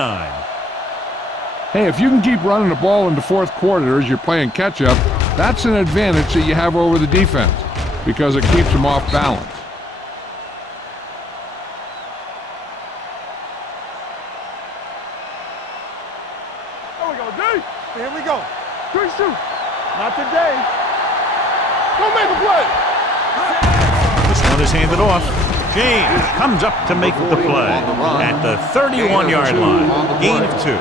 Hey, if you can keep running the ball in the fourth quarter as you're playing catch-up, that's an advantage that you have over the defense because it keeps them off balance. There we go, D. Here we go. 3 shoot. Not today. Don't make a play. This one is handed off. James comes up to make the play at the 31-yard line. Gain of 2.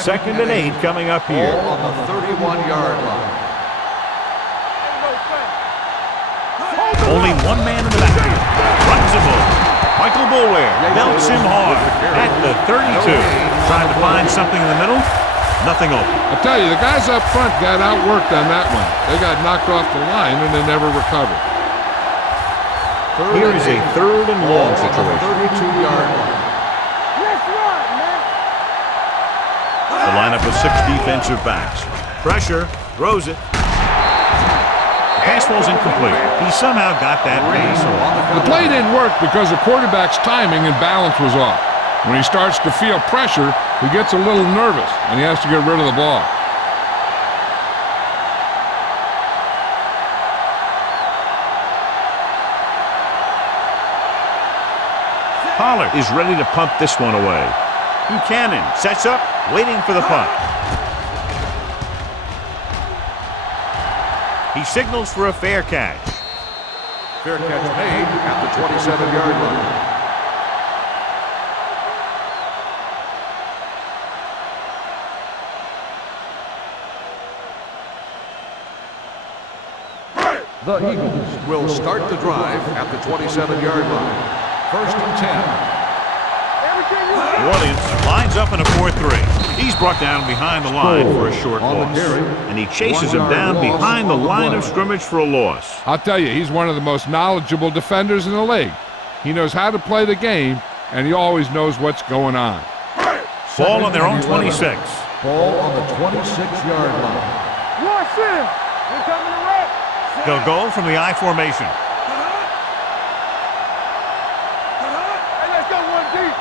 Second and 8 coming up here. Ball on the 31-yard line. Only one man in the backfield. Runs him over. Michael Bullware belts him hard at the 32. Trying to find something in the middle. Nothing open. I tell you, the guys up front got outworked on that one. They got knocked off the line and they never recovered. Here is a 3rd and long situation. 32-yard line. Let's run, man. The lineup of 6 defensive backs. Pressure, throws it. The pass falls incomplete. He somehow got that pass off. The play didn't work because the quarterback's timing and balance was off. When he starts to feel pressure, he gets a little nervous, and he has to get rid of the ball. Pollard is ready to punt this one away. Buchanan sets up, waiting for the punt. He signals for a fair catch. Fair catch made at the 27-yard line. The Eagles will start the drive at the 27-yard line. 1st and 10. New Orleans lines up in a 4-3. He's brought down behind the line for a short loss. And he chases him down behind the line of scrimmage for a loss. I'll tell you, he's one of the most knowledgeable defenders in the league. He knows how to play the game, and he always knows what's going on. Ball on their own 26. Ball on the 26-yard line. Watch him. We're coming to red. They'll go from the I formation. Hey, let's go one deep.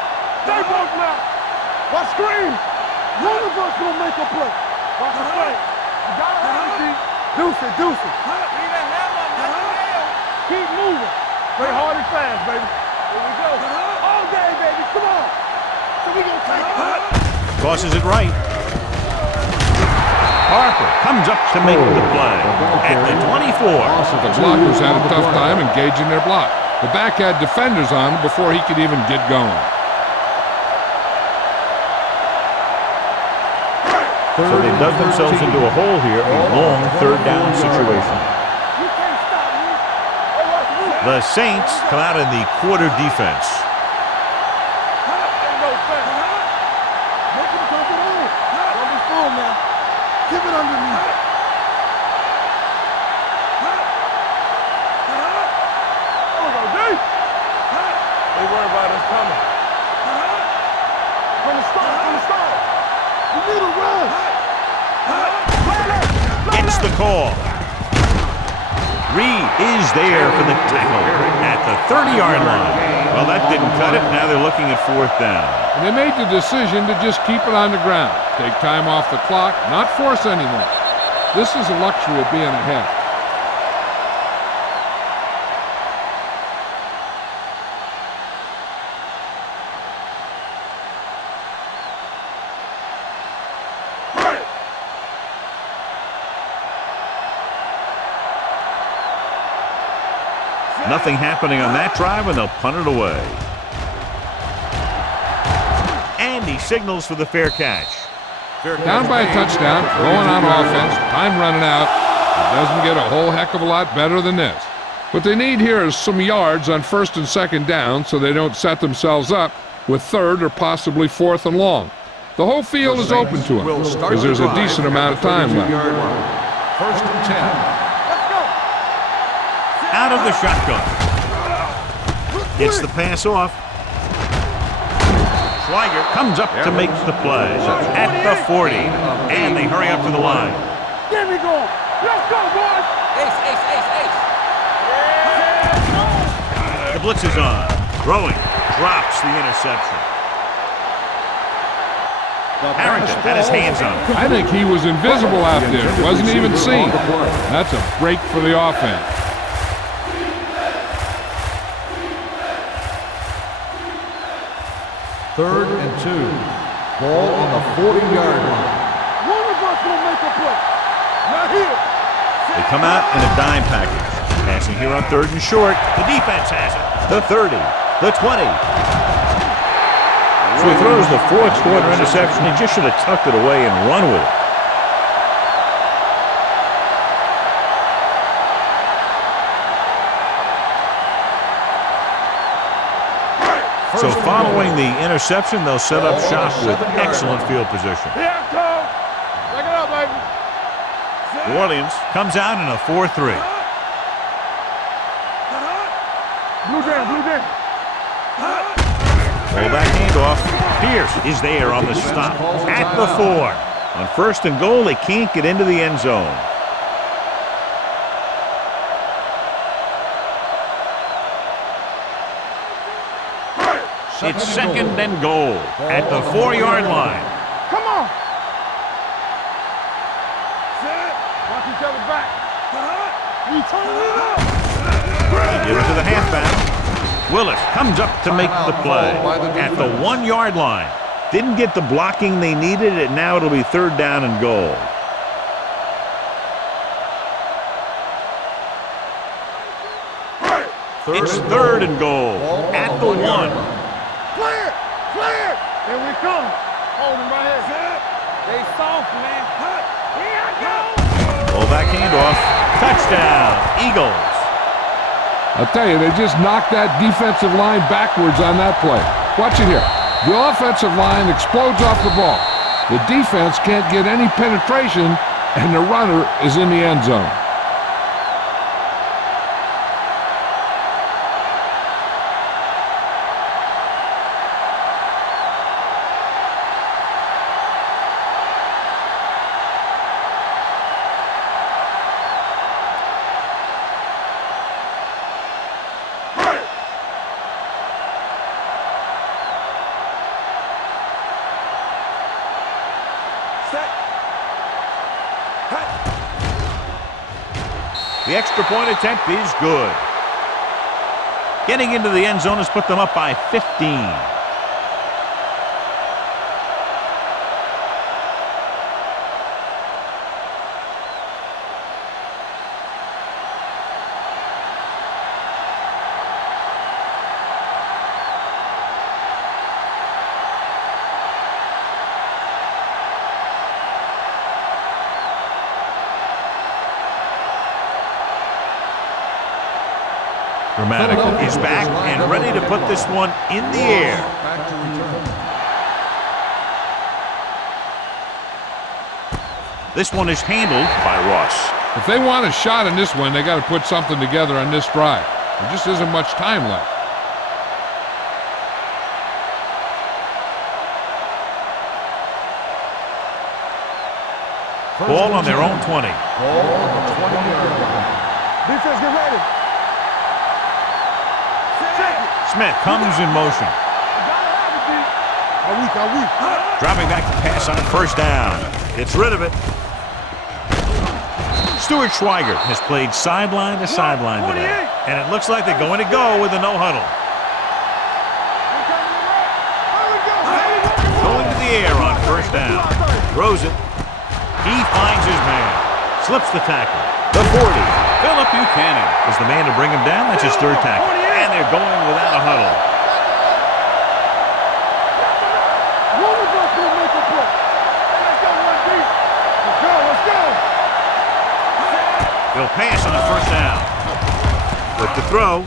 Stay both now. Watch screen. One of us will make a play. Watch the play. You gotta have it deep. Deuce it, deuce it. Keep moving. Play hard and fast, baby. Here we go. All day, baby. Come on. So we gonna take it. Tosses it right. Harper comes up to make the play at the 24. The blockers had a tough time engaging their block. The back had defenders on him before he could even get going. So they dug themselves into a hole here, a long 3rd down situation. You can't stop me. Hey, watch me. The Saints come out in the quarter defense. Ain't no fair. Make him come it on. Don't be fooled, man. Keep it underneath. Oh, go deep. They worry about us coming. From the start. You need a run. Gets the call. Reed is there for the tackle at the 30-yard line. Well, that didn't cut it. Now they're looking at 4th down. And they made the decision to just keep it on the ground. Take time off the clock, not force anything. This is the luxury of being ahead. Nothing happening on that drive, and they'll punt it away. And he signals for the fair catch. Down by a touchdown, going on offense, time running out. It doesn't get a whole heck of a lot better than this. What they need here is some yards on 1st and 2nd down so they don't set themselves up with 3rd or possibly 4th and long. The whole field is open to them because there's a decent amount of time left. 1st and 10. Out of the shotgun. Gets the pass off. Schweiger comes up to make the play at the 40. And they hurry up to the line. There we go. Let's go, boys. The blitz is on. Throwing. Drops the interception. Harrington had his hands on it. I think he was invisible out there. Wasn't even seen. That's a break for the offense. 3rd and 2. Ball on the 40-yard line. One of us will make a play. Not here. They come out in a dime package. Passing here on 3rd and short. The defense has it. The 30. The 20. So he throws the 4th quarter interception. He just should have tucked it away and run with it. So following the interception, they'll set up shop with excellent field position. Here it comes. Check it out, baby. New Orleans comes out in a 4-3. Pull that handoff. Pierce is there on the stop at the 4. On 1st and goal, they can't get into the end zone. It's 2nd and goal at the 4-yard line. Come on. Set. Watch each other back. We turn it up. Give it to the halfback. Willis comes up to make the play at the 1-yard line. Didn't get the blocking they needed, and now it'll be 3rd down and goal. It's 3rd and goal at the 1. Clear! Clear! Here we come. Hold him right here. They soft, man. Here I go! Pull back handoff. Touchdown, Eagles. I'll tell you, they just knocked that defensive line backwards on that play. Watch it here. The offensive line explodes off the ball. The defense can't get any penetration, and the runner is in the end zone. The extra point attempt is good. Getting into the end zone has put them up by 15. Grammatical is back and ready to put this one in the air. This one is handled by Ross. If they want a shot in this one, they got to put something together on this drive. There just isn't much time left. Ball on their own 20. Ball on the 20-yard line. Defense, get ready. Smith comes in motion. Dropping back to pass on 1st down. Gets rid of it. Stuart Schweiger has played sideline to sideline today. And it looks like they're going to go with a no-huddle. Going to the air on 1st down. Throws it. He finds his man. Slips the tackle. The 40. Phillip Buchanan is the man to bring him down. That's his 3rd tackle. And they're going without a huddle. One of us will make a play. Let's go, one deep. Let's go, let's go. They'll pass on 1st down. With the throw.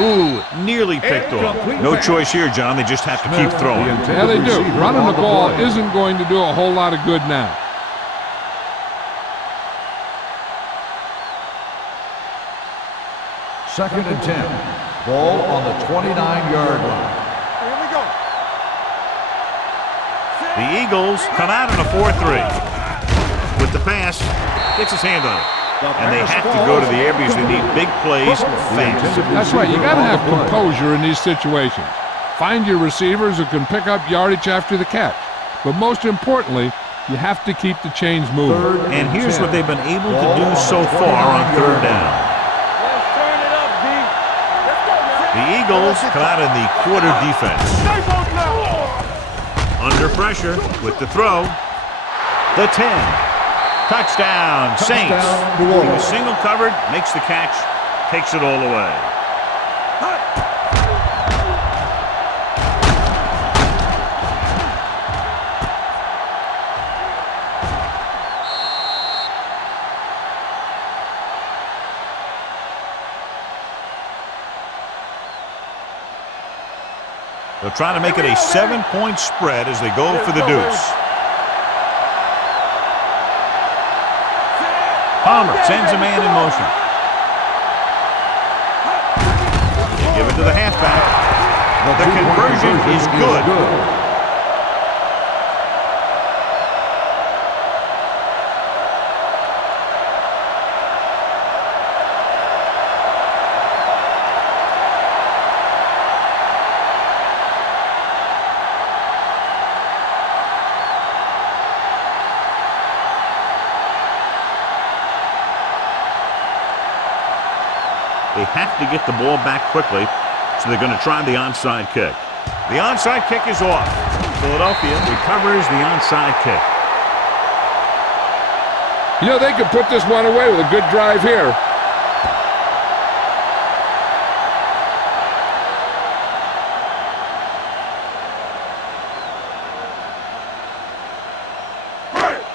Ooh, nearly picked off. No choice here, John. They just have to keep throwing. Yeah, they do. Running the ball isn't going to do a whole lot of good now. Second and 10. Ball on the 29-yard line. Here we go. The Eagles come out in a 4-3. With the pass, gets his hand on it. And they have to go to the air because they need big plays fast. That's right. You got to have composure in these situations. Find your receivers who can pick up yardage after the catch. But most importantly, you have to keep the chains moving. And here's what they've been able to do so far on 3rd down. The Eagles come out in the quarter defense. Under pressure with the throw. The 10. Touchdown, Saints. He was single covered, makes the catch, takes it all away. They'll try to make it a 7-point spread as they go for the deuce. Palmer sends a man in motion. They give it to the halfback. The conversion is good. They have to get the ball back quickly, so they're going to try the onside kick. The onside kick is off. Philadelphia recovers the onside kick. You know, they could put this one away with a good drive here.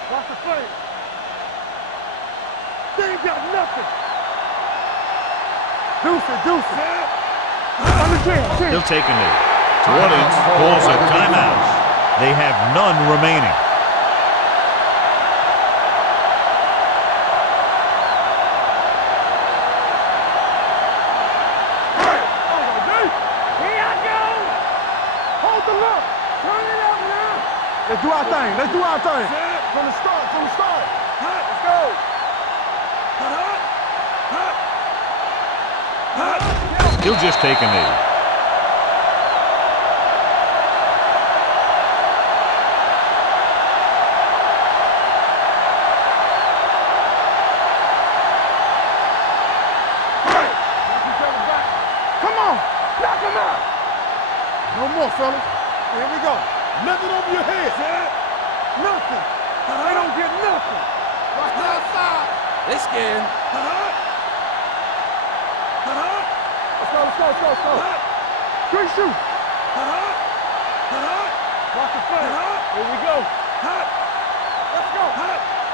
Watch the play. They ain't got nothing. Deuce it. He'll take a knee. Williams calls a timeout. They have none remaining. Here I go. Hold the look. Turn it up now. Let's do our thing. From the start. Let's go. He'll just take a knee. Come on, knock him out. No more, fellas. Here we go. Nothing over your head. Nothing. They don't get nothing. Right outside. They scared. Let's go. Three shoot. Watch the play. Here we go. Let's go.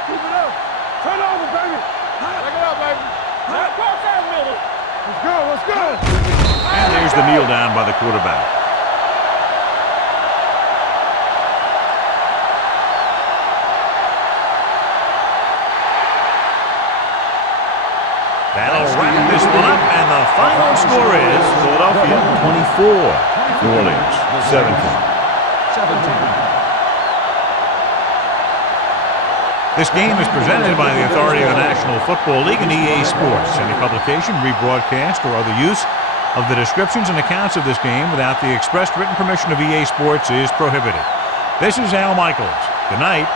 Keep it up. Turn over, baby. Take it up, baby. Cross that middle. Let's go. And there's the kneel down by the quarterback. That'll wrap this one up, and the final score is Philadelphia 24, New Orleans 17. This game is presented by the authority of the National Football League and EA Sports. Any publication, rebroadcast, or other use of the descriptions and accounts of this game without the express written permission of EA Sports is prohibited. This is Al Michaels. Good night.